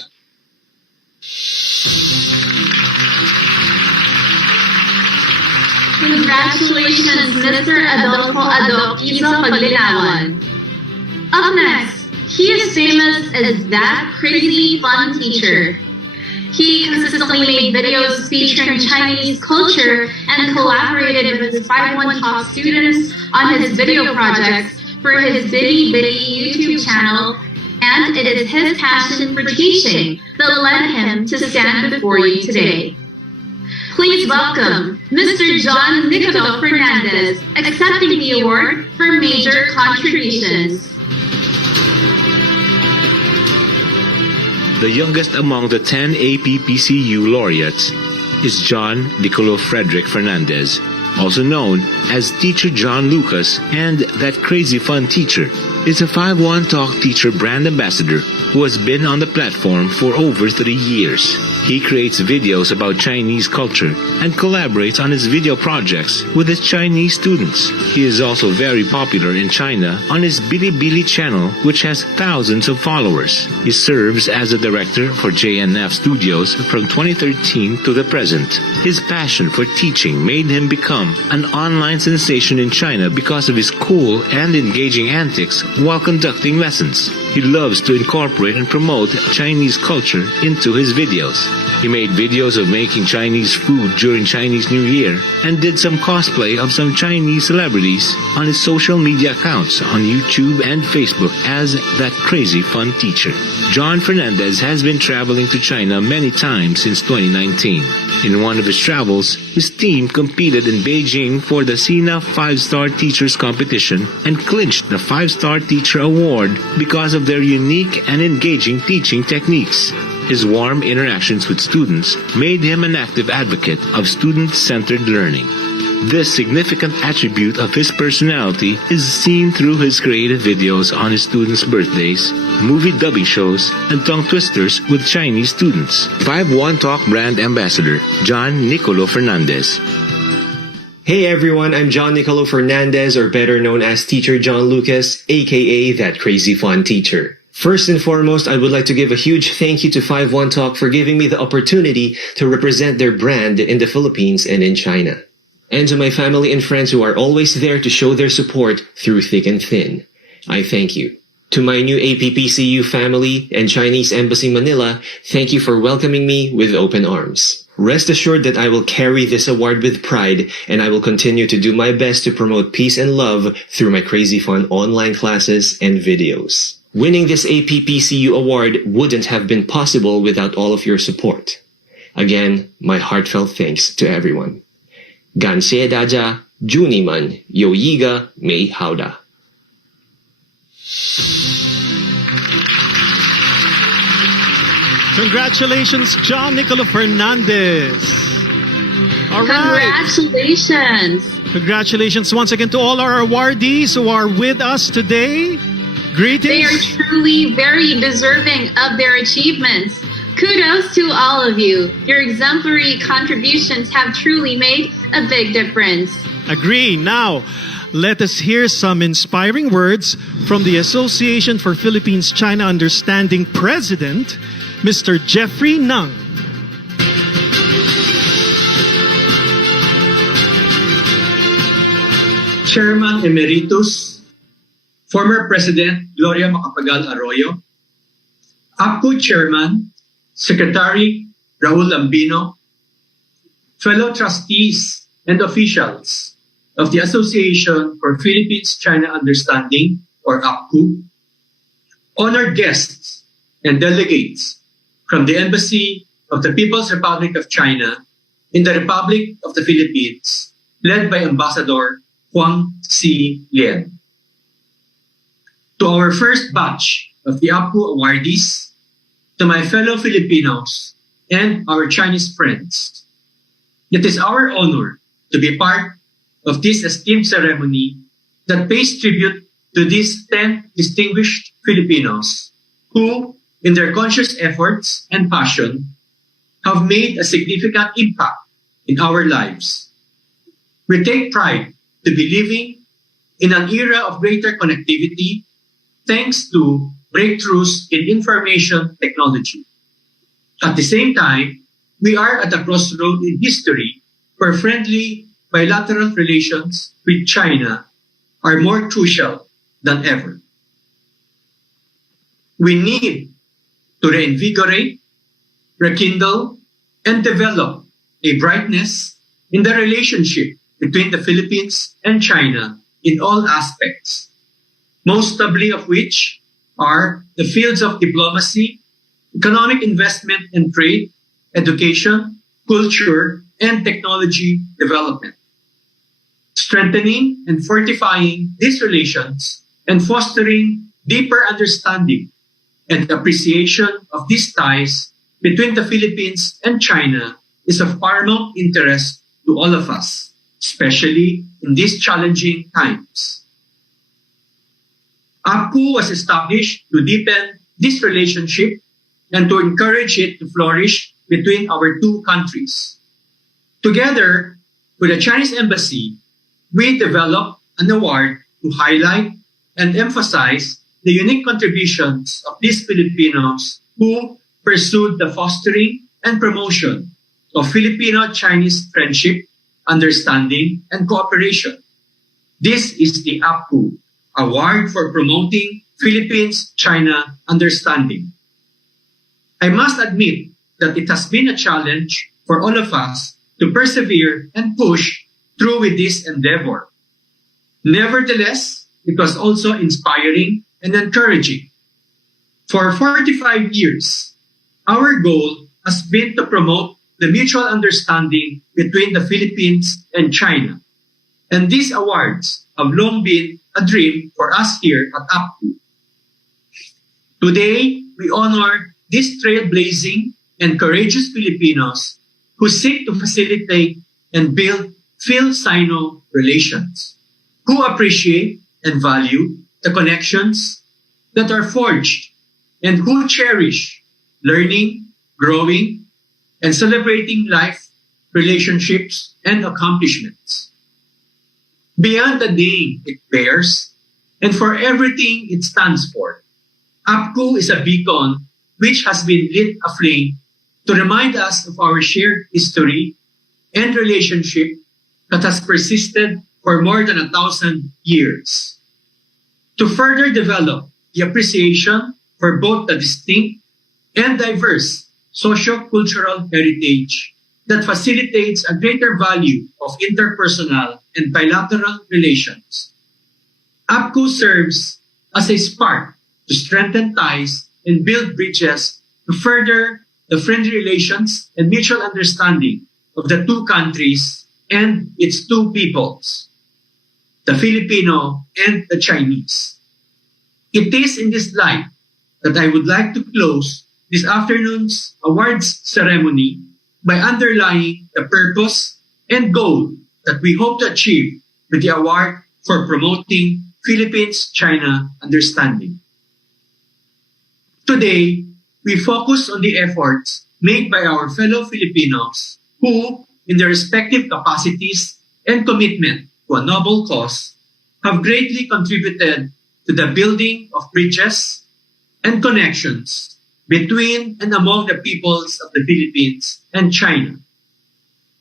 Congratulations, Mr. Adolfo Ado Paglinawan. Up next, he is famous as that crazy fun teacher. He consistently made videos featuring Chinese culture and collaborated with his 5-1 Talk students on his video projects for his Bitty Bitty YouTube channel. And it is his passion for teaching that led him to stand before you today. Please welcome Mr. John Nicolo Fernandez, accepting the award for major contributions. The youngest among the 10 APPCU laureates is John Nicolo Frederick Fernandez, also known as Teacher John Lucas, and That Crazy Fun Teacher, is a 5-1 Talk Teacher brand ambassador who has been on the platform for over 3 years. He creates videos about Chinese culture and collaborates on his video projects with his Chinese students. He is also very popular in China on his Bilibili channel, which has thousands of followers. He serves as a director for JNF Studios from 2013 to the present. His passion for teaching made him become an online sensation in China because of his cool and engaging antics while conducting lessons. He loves to incorporate and promote Chinese culture into his videos. He made videos of making Chinese food during Chinese New Year and did some cosplay of some Chinese celebrities on his social media accounts on YouTube and Facebook as That Crazy Fun Teacher. John Fernandez has been traveling to China many times since 2019. In one of his travels, his team competed in Beijing for the SINA 5-Star Teachers Competition and clinched the 5-Star Teacher Award because of their unique and engaging teaching techniques. His warm interactions with students made him an active advocate of student-centered learning. This significant attribute of his personality is seen through his creative videos on his students' birthdays, movie dubbing shows, and tongue twisters with Chinese students. 5-1 Talk brand ambassador, John Nicolo Fernandez. Hey everyone, I'm John Nicolo Fernandez, or better known as Teacher John Lucas, aka That Crazy Fun Teacher. First and foremost, I would like to give a huge thank you to 5-1 Talk for giving me the opportunity to represent their brand in the Philippines and in China. And to my family and friends who are always there to show their support through thick and thin, I thank you. To my new APPCU family and Chinese Embassy Manila, thank you for welcoming me with open arms. Rest assured that I will carry this award with pride, and I will continue to do my best to promote peace and love through my crazy fun online classes and videos. Winning this APPCU award wouldn't have been possible without all of your support. Again, my heartfelt thanks to everyone. Ganse daja, Juniman, Yoyiga, Mei Hauda. Congratulations, John Nicolo Fernandez. All right. Congratulations. Congratulations once again to all our awardees who are with us today. Greetings. They are truly very deserving of their achievements. Kudos to all of you. Your exemplary contributions have truly made a big difference. Agree. Now, let us hear some inspiring words from the Association for Philippines-China Understanding President, Mr. Jeffrey Nang. Chairman Emeritus, former President Gloria Macapagal Arroyo, APCU Chairman, Secretary Raul Lambino, fellow trustees and officials of the Association for Philippines-China Understanding, or APPCU, honored guests and delegates from the Embassy of the People's Republic of China in the Republic of the Philippines, led by Ambassador Huang C. Lien. To our first batch of the APPCU awardees, to my fellow Filipinos and our Chinese friends, it is our honor to be part of this esteemed ceremony that pays tribute to these 10 distinguished Filipinos who, in their conscious efforts and passion, have made a significant impact in our lives. We take pride to be living in an era of greater connectivity thanks to breakthroughs in information technology. At the same time, we are at a crossroad in history where friendly bilateral relations with China are more crucial than ever. We need to reinvigorate, rekindle, and develop a brightness in the relationship between the Philippines and China in all aspects, most notably of which are the fields of diplomacy, economic investment and trade, education, culture, and technology development. Strengthening and fortifying these relations and fostering deeper understanding and appreciation of these ties between the Philippines and China is of paramount interest to all of us, especially in these challenging times. APPCU was established to deepen this relationship and to encourage it to flourish between our two countries. Together with the Chinese Embassy, we developed an award to highlight and emphasize the unique contributions of these Filipinos who pursued the fostering and promotion of Filipino-Chinese friendship, understanding, and cooperation. This is the APPCU Award for Promoting Philippines-China Understanding. I must admit that it has been a challenge for all of us to persevere and push through with this endeavor. Nevertheless, it was also inspiring and encouraging. For 45 years, our goal has been to promote the mutual understanding between the Philippines and China. And these awards have long been a dream for us here at APPCU. Today, we honor these trailblazing and courageous Filipinos who seek to facilitate and build Phil-Sino relations, who appreciate and value the connections that are forged, and who cherish learning, growing, and celebrating life, relationships, and accomplishments. Beyond the name it bears, and for everything it stands for, APPCU is a beacon which has been lit aflame to remind us of our shared history and relationship that has persisted for more than 1,000 years. To further develop the appreciation for both the distinct and diverse socio-cultural heritage that facilitates a greater value of interpersonal and bilateral relations, APPCU serves as a spark to strengthen ties and build bridges to further the friendly relations and mutual understanding of the two countries and its two peoples, the Filipino and the Chinese. It is in this light that I would like to close this afternoon's awards ceremony by underlying the purpose and goal that we hope to achieve with the award for promoting Philippines-China understanding. Today, we focus on the efforts made by our fellow Filipinos who, in their respective capacities and commitment to a noble cause, have greatly contributed to the building of bridges and connections between and among the peoples of the Philippines and China.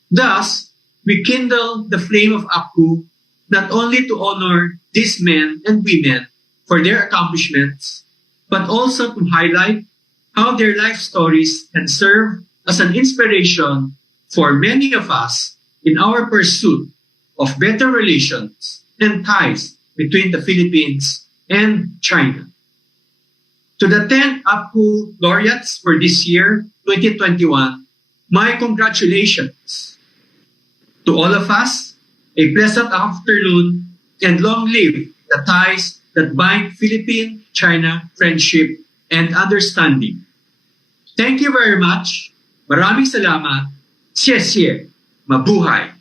Thus, we kindle the flame of APPCU not only to honor these men and women for their accomplishments, but also to highlight how their life stories can serve as an inspiration for many of us in our pursuit of better relations and ties between the Philippines and China. To the 10 APPCU laureates for this year, 2021, my congratulations. To all of us, a pleasant afternoon and long live the ties that bind Philippine-China friendship and understanding. Thank you very much. Maraming salamat. Xie. Mabuhay.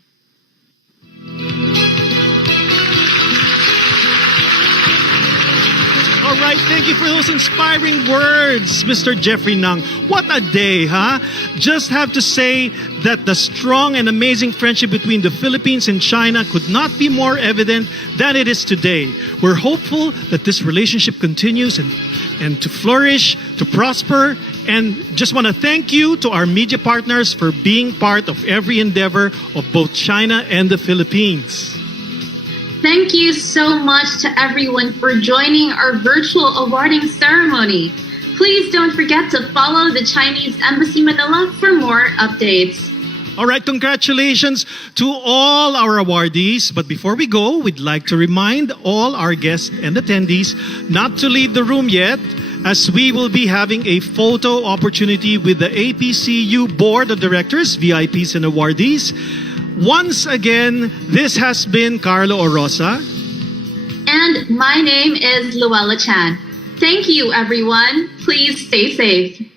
All right, thank you for those inspiring words, Mr. Jeffrey Nang. What a day, huh? Just have to say that the strong and amazing friendship between the Philippines and China could not be more evident than it is today. We're hopeful that this relationship continues and to flourish, to prosper, and just want to thank you to our media partners for being part of every endeavor of both China and the Philippines. Thank you so much to everyone for joining our virtual awarding ceremony. Please don't forget to follow the Chinese Embassy Manila for more updates. All right, congratulations to all our awardees. But before we go, we'd like to remind all our guests and attendees not to leave the room yet, as we will be having a photo opportunity with the APCU Board of Directors, VIPs and awardees. Once again, this has been Carlo Orosa. And my name is Luella Chan. Thank you, everyone. Please stay safe.